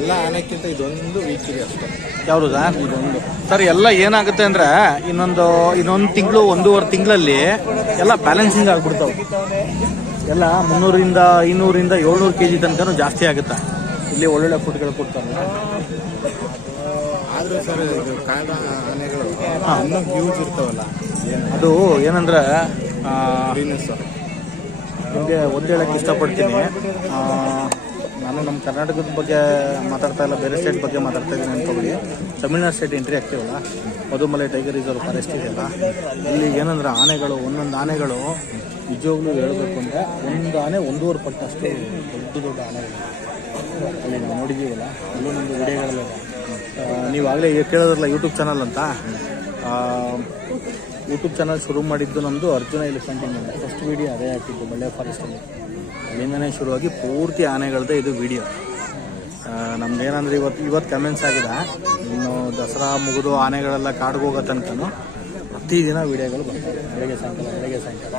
ಎಲ್ಲ ಆನೆಕ್ಕಿಂತ ಇದೊಂದು ವೀಕ್ ಇದೆ ಅಷ್ಟೇ. ಯಾವುದು ಸರ್? ಇದೊಂದು ಸರ್. ಎಲ್ಲ ಏನಾಗುತ್ತೆ ಅಂದರೆ ಇನ್ನೊಂದು ತಿಂಗಳು 1.5 ತಿಂಗಳಲ್ಲಿ ಎಲ್ಲ ಬ್ಯಾಲೆನ್ಸಿಂಗ್ ಆಗಿಬಿಡ್ತಾವೆ. ಎಲ್ಲ 300ರಿಂದ 500ರಿಂದ 700 kg ತನಕ ಜಾಸ್ತಿ ಆಗುತ್ತೆ. ಇಲ್ಲಿ ಒಳ್ಳೊಳ್ಳೆ ಫುಡ್ಗಳು ಕೊಡ್ತಾರೆ. ಆದರೂ ಸರ್ ಇದು ಕಾಡ ಆನೆಗಳು ಇನ್ನೂ ಹ್ಯೂಜ್ ಇರ್ತಾವಲ್ಲ, ಅದು ಏನಂದ್ರೆ ಬಿಸ್ನೆಸ್. ನಿಮಗೆ ಒಂದು ಹೇಳೋಕ್ಕೆ ಇಷ್ಟಪಡ್ತೀನಿ, ನಾನು ನಮ್ಮ ಕರ್ನಾಟಕದ ಬಗ್ಗೆ ಮಾತಾಡ್ತಾ ಇಲ್ಲ, ಬೇರೆ ಸ್ಟೇಟ್ ಬಗ್ಗೆ ಮಾತಾಡ್ತಾ ಇದ್ದೀನಿ ಅಂದ್ಕೊಳ್ಳಿ. ತಮಿಳ್ನಾಡು ಸ್ಟೇಟ್ ಎಂಟ್ರಿ ಆಗ್ತೀವಲ್ಲ, ಮಧುಮಲೈ ಟೈಗರ್ ರಿಸರ್ವ್ ಫಾರೆಸ್ಟ್ ಇದೆಯಲ್ಲ, ಇಲ್ಲಿ ಏನಂದ್ರೆ ಆನೆಗಳು, ಒಂದೊಂದು ಆನೆಗಳು ನಿಜವಾಗ್ಲೂ ಹೇಳಬೇಕು ಅಂದರೆ ಒಂದು ಆನೆ 1.5 ಪಟ್ಟಷ್ಟು ದೊಡ್ಡ ಆನೆಗಳು ಅಲ್ಲಿ ನಾವು ನೋಡಿದ್ದೀವಲ್ಲ. ಅಲ್ಲೂ ನಮ್ಮದು ವಿಡಿಯೋಗಳೆಲ್ಲ ನೀವಾಗಲೇ ಕೇಳೋದ್ರಲ್ಲ ಯೂಟ್ಯೂಬ್ ಚಾನಲ್ ಅಂತ. ಯೂಟ್ಯೂಬ್ ಚಾನಲ್ ಶುರು ಮಾಡಿದ್ದು ನಮ್ಮದು ಅರ್ಜುನ ಎಲಿಫೆಂಟಿಂಗ್ ಅಂತ. ಫಸ್ಟ್ ವೀಡಿಯೋ ಅದೇ ಹಾಕಿದ್ದು ಬಳ್ಳೆ ಫಾರೆಸ್ಟಲ್ಲಿ. ಅಲ್ಲಿಂದನೇ ಶುರುವಾಗಿ ಪೂರ್ತಿ ಆನೆಗಳದ್ದೇ ಇದು ವೀಡಿಯೋ. ನಮ್ದು ಏನಂದರೆ ಇವತ್ತು ಕಮೆಂಟ್ಸ್ ಆಗಿದೆ, ಇನ್ನು ದಸರಾ ಮುಗಿದು ಆನೆಗಳೆಲ್ಲ ಕಾಡಿಗೆ ಹೋಗೋ ತನಕನೂ ಪ್ರತಿದಿನ ವೀಡಿಯೋಗಳು ಬರ್ತವೆ, ಬೆಳಗ್ಗೆ ಸಾಯಂಕಾಲ.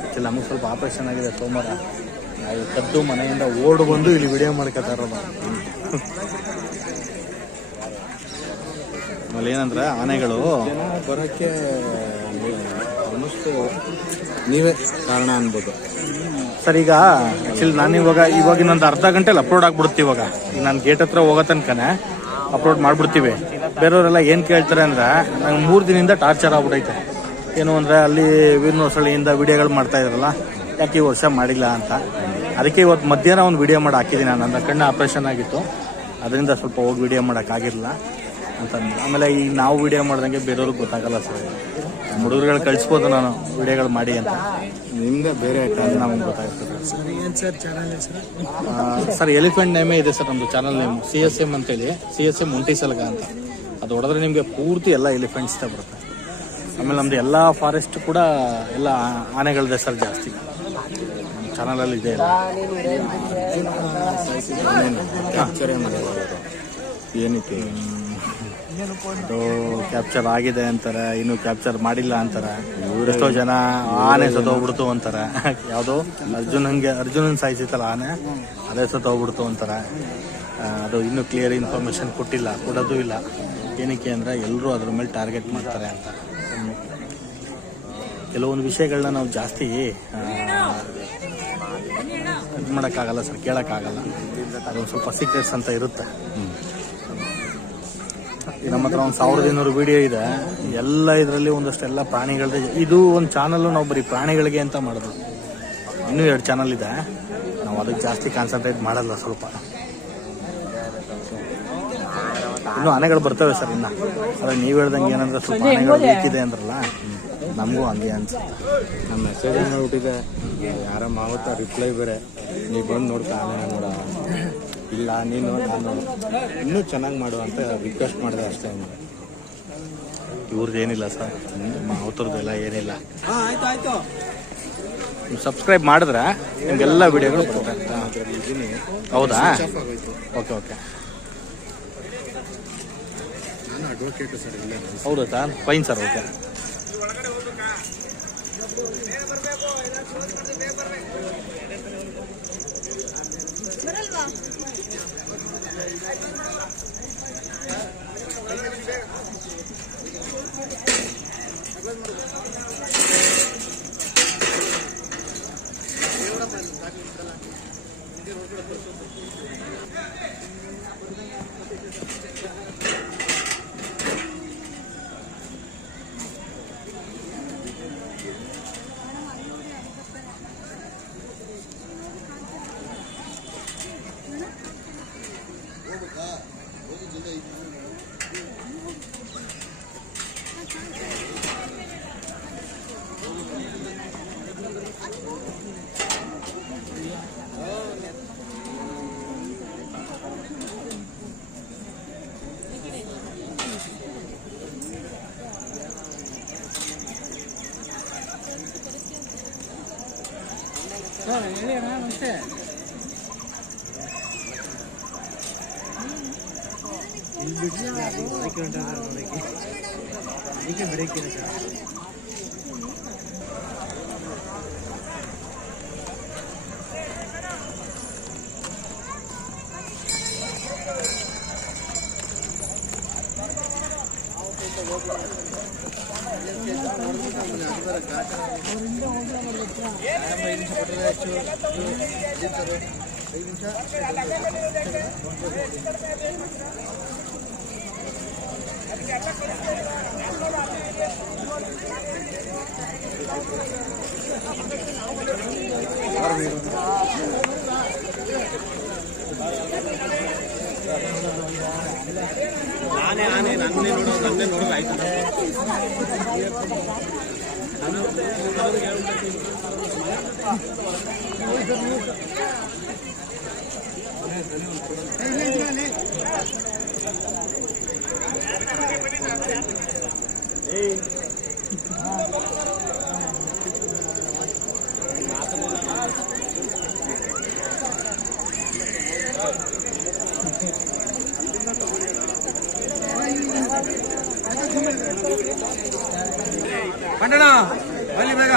ಆ್ಯಕ್ಚುಲಿ ನಮಗೆ ಸ್ವಲ್ಪ ಆಪ್ರೇಷನ್ ಆಗಿದೆ ಸೋಮವಾರ, ನಾವು ಕದ್ದು ಮನೆಯಿಂದ ಓಡ್ ಬಂದು ಇಲ್ಲಿ ವಿಡಿಯೋ ಮಾಡ್ಕೊತಾ ಇರೋದು. ಆಮೇಲೆ ಏನಂದ್ರೆ ಆನೆಗಳು ಬರೋಕ್ಕೆ ಆಲ್ಮೋಸ್ಟ್ ನೀವೇ ಕಾರಣ ಅನ್ಬೋದು ಸರ್. ಈಗ ಆ್ಯಕ್ಚುಲಿ ನಾನು ಇವಾಗ ಇನ್ನೊಂದು ಅರ್ಧ ಗಂಟೆಲಿ ಅಪ್ಲೋಡ್ ಆಗ್ಬಿಡುತ್ತೆ. ಇವಾಗ ನಾನು ಗೇಟ್ ಹತ್ರ ಹೋಗೋ ತನಕನೇ ಅಪ್ಲೋಡ್ ಮಾಡಿಬಿಡ್ತೀವಿ. ಬೇರೆಯವರೆಲ್ಲ ಏನು ಕೇಳ್ತಾರೆ ಅಂದರೆ, ನಂಗೆ 3 ದಿನದಿಂದ ಟಾರ್ಚರ್ ಆಗ್ಬಿಟ್ಟೈತೆ. ಏನು ಅಂದರೆ ಅಲ್ಲಿ ವೀರನ ಹೊಸಳ್ಳಿಯಿಂದ ವಿಡಿಯೋಗಳು ಮಾಡ್ತಾ ಇದ್ರಲ್ಲ, ಯಾಕೆ ಈ ವರ್ಷ ಮಾಡಿಲ್ಲ ಅಂತ. ಅದಕ್ಕೆ ಇವತ್ತು ಮಧ್ಯಾಹ್ನ ಒಂದು ವಿಡಿಯೋ ಮಾಡಿ ಹಾಕಿದ್ದೀನಿ. ನನ್ನ ಕಣ್ಣು ಆಪ್ರೇಷನ್ ಆಗಿತ್ತು, ಅದರಿಂದ ಸ್ವಲ್ಪ ಹೋಗಿ ವಿಡಿಯೋ ಮಾಡೋಕ್ಕಾಗಿರಲಿಲ್ಲ ಅಂತಂದು. ಆಮೇಲೆ ಈಗ ನಾವು ವಿಡಿಯೋ ಮಾಡ್ದಂಗೆ ಬೇರೆಯವ್ರಿಗೆ ಗೊತ್ತಾಗಲ್ಲ ಸರ್. ಹುಡುಗರುಗಳು ಕಳಿಸ್ಬೋದು ನಾನು ವಿಡಿಯೋಗಳು ಮಾಡಿ ಅಂತ, ನಿಮ್ದೇ ಬೇರೆ ನಮ್ಗೆ ಗೊತ್ತಾಗ್ತದೆ ಸರ್. ಎಲಿಫೆಂಟ್ ನೇಮೇ ಇದೆ ಸರ್ ನಮ್ಮದು ಚಾನಲ್ ನೇಮ್, CSM ಅಂತೇಳಿ, CSM ಮುಂಟಿಸಲ್ಗ ಅಂತ. ಅದು ಹೊಡೆದ್ರೆ ನಿಮಗೆ ಪೂರ್ತಿ ಎಲ್ಲ ಎಲಿಫೆಂಟ್ಸ್ದೇ ಬರುತ್ತೆ. ಆಮೇಲೆ ನಮ್ಮದು ಎಲ್ಲ ಫಾರೆಸ್ಟ್ ಕೂಡ ಎಲ್ಲ ಆನೆಗಳದೆ ಸರ್ ಜಾಸ್ತಿ. ಚಾನಲಲ್ಲಿ ಇದೆ ಏನಕ್ಕೆ ಅದು ಕ್ಯಾಪ್ಚರ್ ಆಗಿದೆ ಅಂತಾರೆ, ಇನ್ನೂ ಕ್ಯಾಪ್ಚರ್ ಮಾಡಿಲ್ಲ ಅಂತಾರೆ. ಎಷ್ಟೋ ಜನ ಆನೆ ಸತ್ತೋಗ್ಬಿಡ್ತು ಅಂತಾರೆ. ಯಾವುದೋ ಅರ್ಜುನನ್ ಸಾಯಿಸಿತಲ್ಲ ಆನೆ, ಅದೇ ಸತ್ತೋಗ್ಬಿಡ್ತು ಅಂತಾರೆ. ಅದು ಇನ್ನೂ ಕ್ಲಿಯರ್ ಇನ್ಫಾರ್ಮೇಷನ್ ಕೊಡೋದು ಇಲ್ಲ. ಏನಕ್ಕೆ ಅಂದರೆ ಎಲ್ಲರೂ ಅದ್ರ ಮೇಲೆ ಟಾರ್ಗೆಟ್ ಮಾಡ್ತಾರೆ ಅಂತ. ಕೆಲವೊಂದು ವಿಷಯಗಳನ್ನ ನಾವು ಜಾಸ್ತಿ ಇದು ಮಾಡೋಕ್ಕಾಗಲ್ಲ ಸರ್, ಕೇಳೋಕ್ಕಾಗಲ್ಲ. ಅದೊಂದು ಸ್ವಲ್ಪ ಸೀಕ್ರೆಟ್ಸ್ ಅಂತ ಇರುತ್ತೆ. ನಮ್ಮ ಹತ್ರ ಒಂದು 1200 ವಿಡಿಯೋ ಇದೆ. ಎಲ್ಲ ಇದರಲ್ಲಿ ಒಂದಷ್ಟೆಲ್ಲ ಪ್ರಾಣಿಗಳದ್ದು. ಇದು ಒಂದು ಚಾನಲ್ಲು ನಾವು ಬರೀ ಪ್ರಾಣಿಗಳಿಗೆ ಅಂತ ಮಾಡೋದು. ಇನ್ನೂ 2 ಚಾನಲ್ ಇದೆ, ನಾವು ಅದಕ್ಕೆ ಜಾಸ್ತಿ ಕಾನ್ಸಂಟ್ರೇಟ್ ಮಾಡಲ್ಲ ಸ್ವಲ್ಪ. ಇನ್ನೂ ಆನೆಗಳು ಬರ್ತವೆ ಸರ್ ಇನ್ನು. ಆದರೆ ನೀವು ಹೇಳ್ದಂಗೆ ಏನಂದ್ರೆ ಸ್ವಲ್ಪ ಆನೆಗಳು ಬೇಕಿದೆ ಅಂದ್ರಲ್ಲ, ನಮಗೂ ಹಂಗೆ ಅನ್ಸುತ್ತೆ. ನಮ್ಮ ಮೆಸೇಜ್ ಮಾಡಿಬಿಟ್ಟಿದೆ, ಯಾರ ಮಾವತ್ತ ರಿಪ್ಲೈ ಬೇರೆ, ನೀವು ಬಂದು ನೋಡ್ತಾ ಆನೆ ನೋಡ ಇಲ್ಲ, ನೀನು ನಾನು ಇನ್ನೂ ಚೆನ್ನಾಗಿ ಮಾಡು ಅಂತ ರಿಕ್ವೆಸ್ಟ್ ಮಾಡಿದೆ ಅಷ್ಟೇ. ಇವ್ರದ್ದು ಏನಿಲ್ಲ ಸರ್, ಮಾವತರದ್ದೆಲ್ಲ ಏನಿಲ್ಲ. ನೀವು ಸಬ್ಸ್ಕ್ರೈಬ್ ಮಾಡಿದ್ರೆ ನಿಮಗೆಲ್ಲ ವಿಡಿಯೋಗಳು ಬರುತ್ತೆ. ಹೌದಾ? ಓಕೆ. ನಾನು ಅಡ್ವೊಕೇಟು ಸರ್. ಇಲ್ಲ ಹೌದಾ ಸರ್? Fine sir. ಓಕೆ. ನಮಸ್ತೆ. ನನ್ನೇ ನೋಡೋದು ಆಯ್ತು. ಬಂಡಣ ಬನ್ನಿ ಬೇಗ.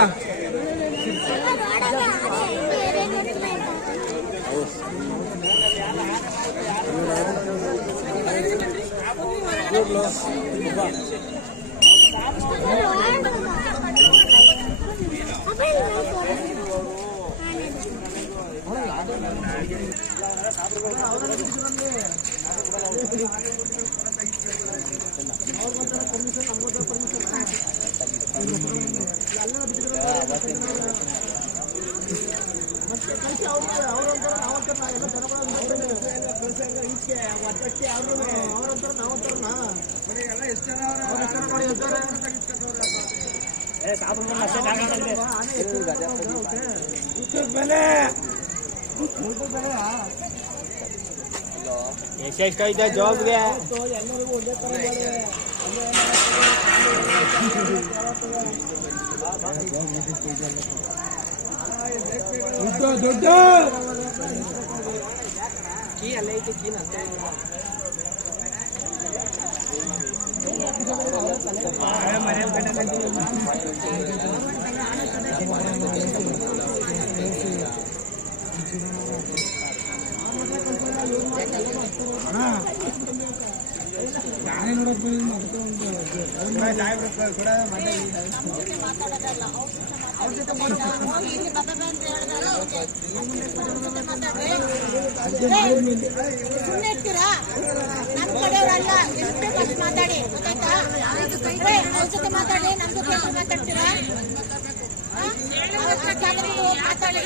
ಎಷ್ಟೈತೆ ಜಾಬ್ಗೆ? ದುಡ್ಡು ಕೀ ಅಲ್ಲ ಐತೆ, ಕೀ ನಾನೇ ನೋಡಕ್ ಸುಮ್ಮನೆ ಇರ್ತೀರಾ? ನಮ್ಮ ಕಡೆಯವರಲ್ಲ, ಎಷ್ಟು ಫಸ್ಟ್ ಮಾತಾಡಿ, ಗೊತ್ತಾಯ್ತಾ? ಅವ್ರ ಜೊತೆ ಮಾತಾಡಿ, ನಮ್ಮ ಜೊತೆ ಮಾತಾಡ್ತೀರಾ? ಮಾತಾಡಿ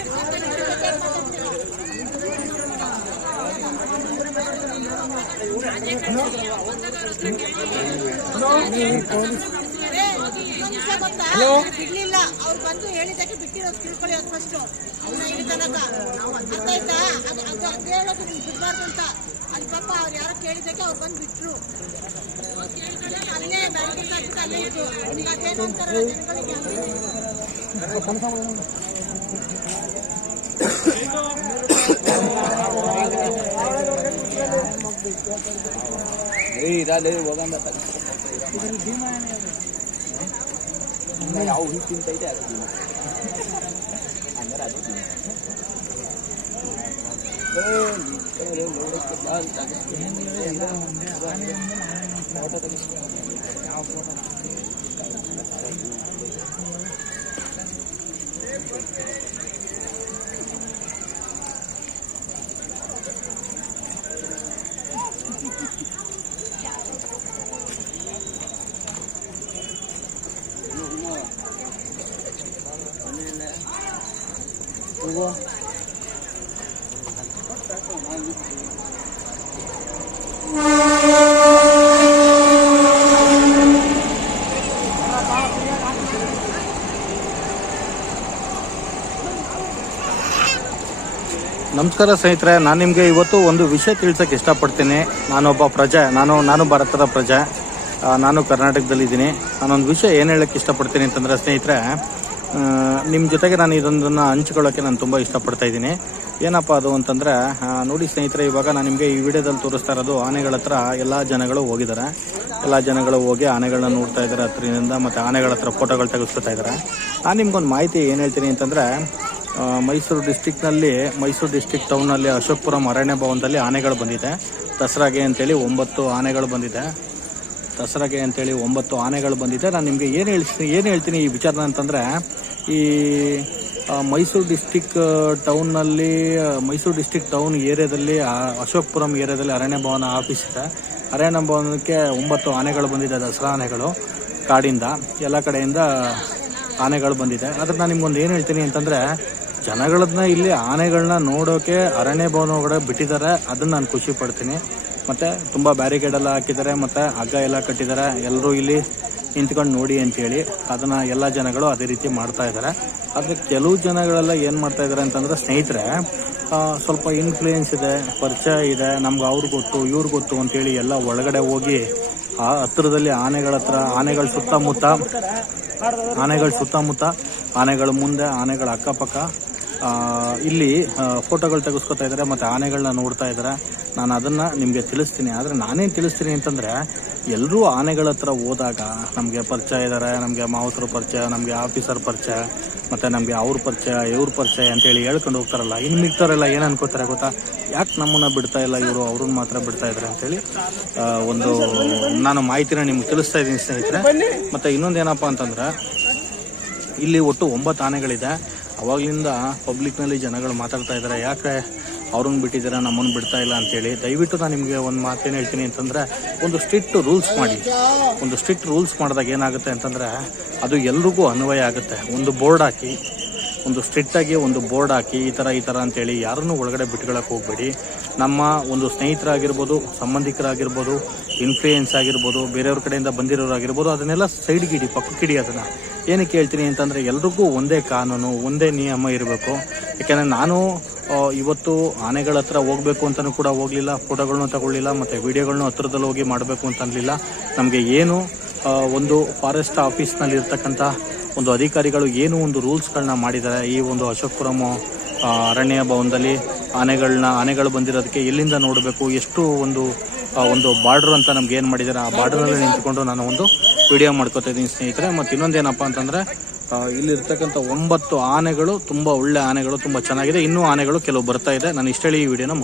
ಬಿಡ್ಲಿಲ್ಲ. ಅವ್ರು ಬಂದು ಹೇಳಿದಕ್ಕೆ ಬಿಟ್ಟಿರೋದು ತಿಳ್ಕೊಳ್ಳಿ ಅದು ಫಸ್ಟ್. ಅವನ್ನ ಇಲ್ಲಿ ತನಕ ಅರ್ಥ ಆಯ್ತಾ? ಅದು ಹೇಳೋದು ನಿಮ್ಗೆ ಬಿಡ್ಬಾರ್ದು ಅಂತ. ಅದು ಪಾಪ ಅವ್ರು ಯಾರೋ ಕೇಳಿದಕ್ಕೆ ಅವ್ರು ಬಂದು ಬಿಟ್ರು. ಅಲ್ಲೇ ಬ್ಯಾಂಕಿಂಗ್ ಹಾಕಿದ್ದು ಅಲ್ಲೇ ಇತ್ತು. ಈಗ ಅದೇನು ಅಂತಾರಲ್ಲ ಜನಗಳಿಗೆ ಯಾವ ಹುಳಿ ತಿಂತೈತೆ ಅದು ಹಂಗಾರೆ ಅದು ನಮಸ್ಕಾರ ಸ್ನೇಹಿತರೆ, ನಾನು ನಿಮಗೆ ಇವತ್ತು ಒಂದು ವಿಷಯ ತಿಳಿಸೋಕೆ ಇಷ್ಟಪಡ್ತೀನಿ. ನಾನೊಬ್ಬ ಪ್ರಜೆ, ನಾನು ಭಾರತದ ಪ್ರಜೆ, ನಾನು ಕರ್ನಾಟಕದಲ್ಲಿದ್ದೀನಿ. ನಾನೊಂದು ವಿಷಯ ಏನು ಹೇಳೋಕ್ಕೆ ಇಷ್ಟಪಡ್ತೀನಿ ಅಂತಂದರೆ ಸ್ನೇಹಿತರೆ, ನಿಮ್ಮ ಜೊತೆಗೆ ನಾನು ಇದೊಂದನ್ನು ಹಂಚ್ಕೊಳ್ಳೋಕ್ಕೆ ನಾನು ತುಂಬ ಇಷ್ಟಪಡ್ತಾ ಇದ್ದೀನಿ. ಏನಪ್ಪ ಅದು ಅಂತಂದರೆ, ನೋಡಿ ಸ್ನೇಹಿತರೆ, ಇವಾಗ ನಾನು ನಿಮಗೆ ಈ ವಿಡಿಯೋದಲ್ಲಿ ತೋರಿಸ್ತಾ ಇರೋದು ಆನೆಗಳ ಹತ್ರ ಎಲ್ಲ ಜನಗಳು ಹೋಗಿದ್ದಾರೆ. ಎಲ್ಲ ಜನಗಳು ಹೋಗಿ ಆನೆಗಳನ್ನ ನೋಡ್ತಾ ಇದ್ದಾರೆ ಹತ್ರದಿಂದ, ಮತ್ತು ಆನೆಗಳ ಹತ್ರ ಫೋಟೋಗಳು ತೆಗೆಸ್ಕೊತಾ ಇದ್ದಾರೆ. ನಾನು ನಿಮ್ಗೊಂದು ಮಾಹಿತಿ ಏನು ಹೇಳ್ತೀನಿ ಅಂತಂದರೆ, ಮೈಸೂರು ಡಿಸ್ಟಿಕ್ ಟೌನಲ್ಲಿ ಅಶೋಕಪುರಂ ಅರಣ್ಯ ಭವನದಲ್ಲಿ ಆನೆಗಳು ಬಂದಿದೆ. ದಸರಾಗೆ ಅಂತೇಳಿ 9 ಆನೆಗಳು ಬಂದಿದೆ. ನಾನು ನಿಮಗೆ ಏನು ಹೇಳ್ತೀನಿ ಈ ವಿಚಾರ ಅಂತಂದರೆ, ಈ ಮೈಸೂರು ಡಿಸ್ಟಿಕ್ ಟೌನ್ ಏರಿಯಾದಲ್ಲಿ ಅಶೋಕಪುರಂ ಏರಿಯಾದಲ್ಲಿ ಅರಣ್ಯ ಭವನ ಆಫೀಸ್ ಇದೆ. ಅರಣ್ಯ ಭವನಕ್ಕೆ 9 ಆನೆಗಳು ಬಂದಿದೆ, ದಸರಾ ಆನೆಗಳು. ಕಾಡಿಂದ ಎಲ್ಲ ಕಡೆಯಿಂದ ಆನೆಗಳು ಬಂದಿದೆ. ಆದರೆ ನಾನು ನಿಮ್ಗೊಂದು ಏನು ಹೇಳ್ತೀನಿ ಅಂತಂದರೆ, ಜನಗಳನ್ನ ಇಲ್ಲಿ ಆನೆಗಳನ್ನ ನೋಡೋಕೆ ಅರಣ್ಯ ಭವನ ಒಳಗಡೆ ಬಿಟ್ಟಿದ್ದಾರೆ. ಅದನ್ನು ನಾನು ಖುಷಿ ಪಡ್ತೀನಿ. ಮತ್ತು ತುಂಬ ಬ್ಯಾರಿಕೇಡ್ ಎಲ್ಲ ಹಾಕಿದ್ದಾರೆ, ಮತ್ತು ಹಗ್ಗ ಎಲ್ಲ ಕಟ್ಟಿದ್ದಾರೆ. ಎಲ್ಲರೂ ಇಲ್ಲಿ ನಿಂತ್ಕೊಂಡು ನೋಡಿ ಅಂತೇಳಿ ಅದನ್ನು ಎಲ್ಲ ಜನಗಳು ಅದೇ ರೀತಿ ಮಾಡ್ತಾ ಇದ್ದಾರೆ. ಆದರೆ ಕೆಲವು ಜನಗಳೆಲ್ಲ ಏನು ಮಾಡ್ತಾ ಇದ್ದಾರೆ ಅಂತಂದರೆ ಸ್ನೇಹಿತರೆ, ಸ್ವಲ್ಪ ಇನ್ಫ್ಲೂಯೆನ್ಸ್ ಇದೆ, ಪರಿಚಯ ಇದೆ, ನಮ್ಗೆ ಅವ್ರು ಗೊತ್ತು ಇವ್ರು ಗೊತ್ತು ಅಂತೇಳಿ ಎಲ್ಲ ಒಳಗಡೆ ಹೋಗಿ ಆ ಹತ್ತಿರದಲ್ಲಿ ಆನೆಗಳ ಸುತ್ತಮುತ್ತ, ಆನೆಗಳ ಮುಂದೆ, ಆನೆಗಳ ಅಕ್ಕಪಕ್ಕ ಇಲ್ಲಿ ಫೋಟೋಗಳು ತೆಗೆಸ್ಕೊತಾ ಇದ್ದಾರೆ, ಮತ್ತು ಆನೆಗಳನ್ನ ನೋಡ್ತಾ ಇದ್ದಾರೆ. ನಾನು ಅದನ್ನು ನಿಮಗೆ ತಿಳಿಸ್ತೀನಿ. ಆದರೆ ನಾನೇನು ತಿಳಿಸ್ತೀನಿ ಅಂತಂದರೆ, ಎಲ್ಲರೂ ಆನೆಗಳ ಹತ್ರ ಹೋದಾಗ ನಮಗೆ ಪರಿಚಯ ಇದ್ದಾರೆ, ನಮಗೆ ಮಾವತರು ಪರಿಚಯ, ನಮಗೆ ಆಫೀಸರ್ ಪರಿಚಯ, ಮತ್ತು ನಮಗೆ ಅವ್ರ ಪರಿಚಯ ಇವ್ರ ಪರಿಚಯ ಅಂತೇಳಿ ಹೇಳ್ಕೊಂಡು ಹೋಗ್ತಾರಲ್ಲ. ಇನ್ನು ಮಿಗ್ತಾರೆಲ್ಲ ಏನು ಅನ್ಕೋತಾರೆ ಗೊತ್ತಾ, ಯಾಕೆ ನಮ್ಮನ್ನು ಬಿಡ್ತಾ ಇಲ್ಲ ಇವರು, ಅವ್ರನ್ನ ಮಾತ್ರ ಬಿಡ್ತಾ ಇದ್ದಾರೆ ಅಂತೇಳಿ ಒಂದು ನಾನು ಮಾಹಿತಿನ ನಿಮ್ಗೆ ತಿಳಿಸ್ತಾ ಇದ್ದೀನಿ ಸ್ನೇಹಿತರೆ. ಮತ್ತು ಇನ್ನೊಂದೇನಪ್ಪ ಅಂತಂದರೆ, ಇಲ್ಲಿ ಒಟ್ಟು 9 ಆನೆಗಳಿದೆ. ಅವಾಗಲಿಂದ ಪಬ್ಲಿಕ್ನಲ್ಲಿ ಜನಗಳು ಮಾತಾಡ್ತಾ ಇದ್ದಾರೆ, ಯಾಕೆ ಅವ್ರನ್ನ ಬಿಟ್ಟಿದ್ದಾರೆ ನಮ್ಮನ್ನು ಬಿಡ್ತಾ ಇಲ್ಲ ಅಂತೇಳಿ. ದಯವಿಟ್ಟು ನಾನು ನಿಮಗೆ ಒಂದು ಮಾತೇನು ಹೇಳ್ತೀನಿ ಅಂತಂದರೆ, ಒಂದು ಸ್ಟ್ರಿಕ್ಟ್ ರೂಲ್ಸ್ ಮಾಡಿದಾಗ ಏನಾಗುತ್ತೆ ಅಂತಂದರೆ, ಅದು ಎಲ್ರಿಗೂ ಅನ್ವಯ ಆಗುತ್ತೆ. ಒಂದು ಬೋರ್ಡ್ ಹಾಕಿ, ಒಂದು ಸ್ಟ್ರಿಕ್ಟಾಗಿ ಒಂದು ಬೋರ್ಡ್ ಹಾಕಿ, ಈ ಥರ ಅಂತೇಳಿ ಯಾರನ್ನೂ ಒಳಗಡೆ ಬಿಟ್ಕೊಳ್ಳೋಕೆ ಹೋಗಬೇಡಿ. ನಮ್ಮ ಒಂದು ಸ್ನೇಹಿತರಾಗಿರ್ಬೋದು, ಸಂಬಂಧಿಕರಾಗಿರ್ಬೋದು, ಇನ್ಫ್ಲೂಯೆನ್ಸ್ ಆಗಿರ್ಬೋದು, ಬೇರೆಯವ್ರ ಕಡೆಯಿಂದ ಬಂದಿರೋರಾಗಿರ್ಬೋದು, ಅದನ್ನೆಲ್ಲ ಸೈಡ್ಗಿಡಿ, ಪಕ್ಕಕ್ಕಿಡಿ. ಅದನ್ನು ಏನಕ್ಕೆ ಹೇಳ್ತೀನಿ ಅಂತಂದರೆ, ಎಲ್ರಿಗೂ ಒಂದೇ ಕಾನೂನು, ಒಂದೇ ನಿಯಮ ಇರಬೇಕು. ಯಾಕೆಂದರೆ ನಾನು ಇವತ್ತು ಆನೆಗಳ ಹತ್ರ ಹೋಗಬೇಕು ಅಂತಲೂ ಕೂಡ ಹೋಗಲಿಲ್ಲ, ಫೋಟೋಗಳನ್ನೂ ತಗೊಳ್ಳಿಲ್ಲ, ಮತ್ತು ವೀಡಿಯೋಗಳನ್ನೂ ಹತ್ರದಲ್ಲಿ ಹೋಗಿ ಮಾಡಬೇಕು ಅಂತ ಅನ್ನಲಿಲ್ಲ. ನಮಗೆ ಏನು ಒಂದು ಫಾರೆಸ್ಟ್ ಆಫೀಸ್ನಲ್ಲಿ ಇರ್ತಕ್ಕಂಥ ಒಂದು ಅಧಿಕಾರಿಗಳು ಏನು ಒಂದು ರೂಲ್ಸ್ಗಳನ್ನ ಮಾಡಿದ್ದಾರೆ, ಈ ಒಂದು ಅಶೋಕಪುರಂ ಅರಣ್ಯ ಭವನದಲ್ಲಿ ಆನೆಗಳು ಬಂದಿರೋದಕ್ಕೆ ಎಲ್ಲಿಂದ ನೋಡಬೇಕು, ಎಷ್ಟು ಒಂದು ಬಾರ್ಡರ್ ಅಂತ ನಮ್ಗೆ ಏನು ಮಾಡಿದ್ದಾರೆ, ಆ ಬಾರ್ಡರಲ್ಲಿ ನಿಂತ್ಕೊಂಡು ನಾನು ಒಂದು ವಿಡಿಯೋ ಮಾಡ್ಕೋತಾ ಇದ್ದೀನಿ ಸ್ನೇಹಿತರೆ. ಮತ್ತು ಇನ್ನೊಂದೇನಪ್ಪ ಅಂತಂದರೆ, ಇಲ್ಲಿರ್ತಕ್ಕಂಥ 9 ಆನೆಗಳು ತುಂಬ ಒಳ್ಳೆ ಆನೆಗಳು, ತುಂಬ ಚೆನ್ನಾಗಿದೆ. ಇನ್ನೂ ಆನೆಗಳು ಕೆಲವು ಬರ್ತಾ ಇದೆ. ನಾನು ಇಷ್ಟೇಳಿ ಈ ವಿಡಿಯೋನ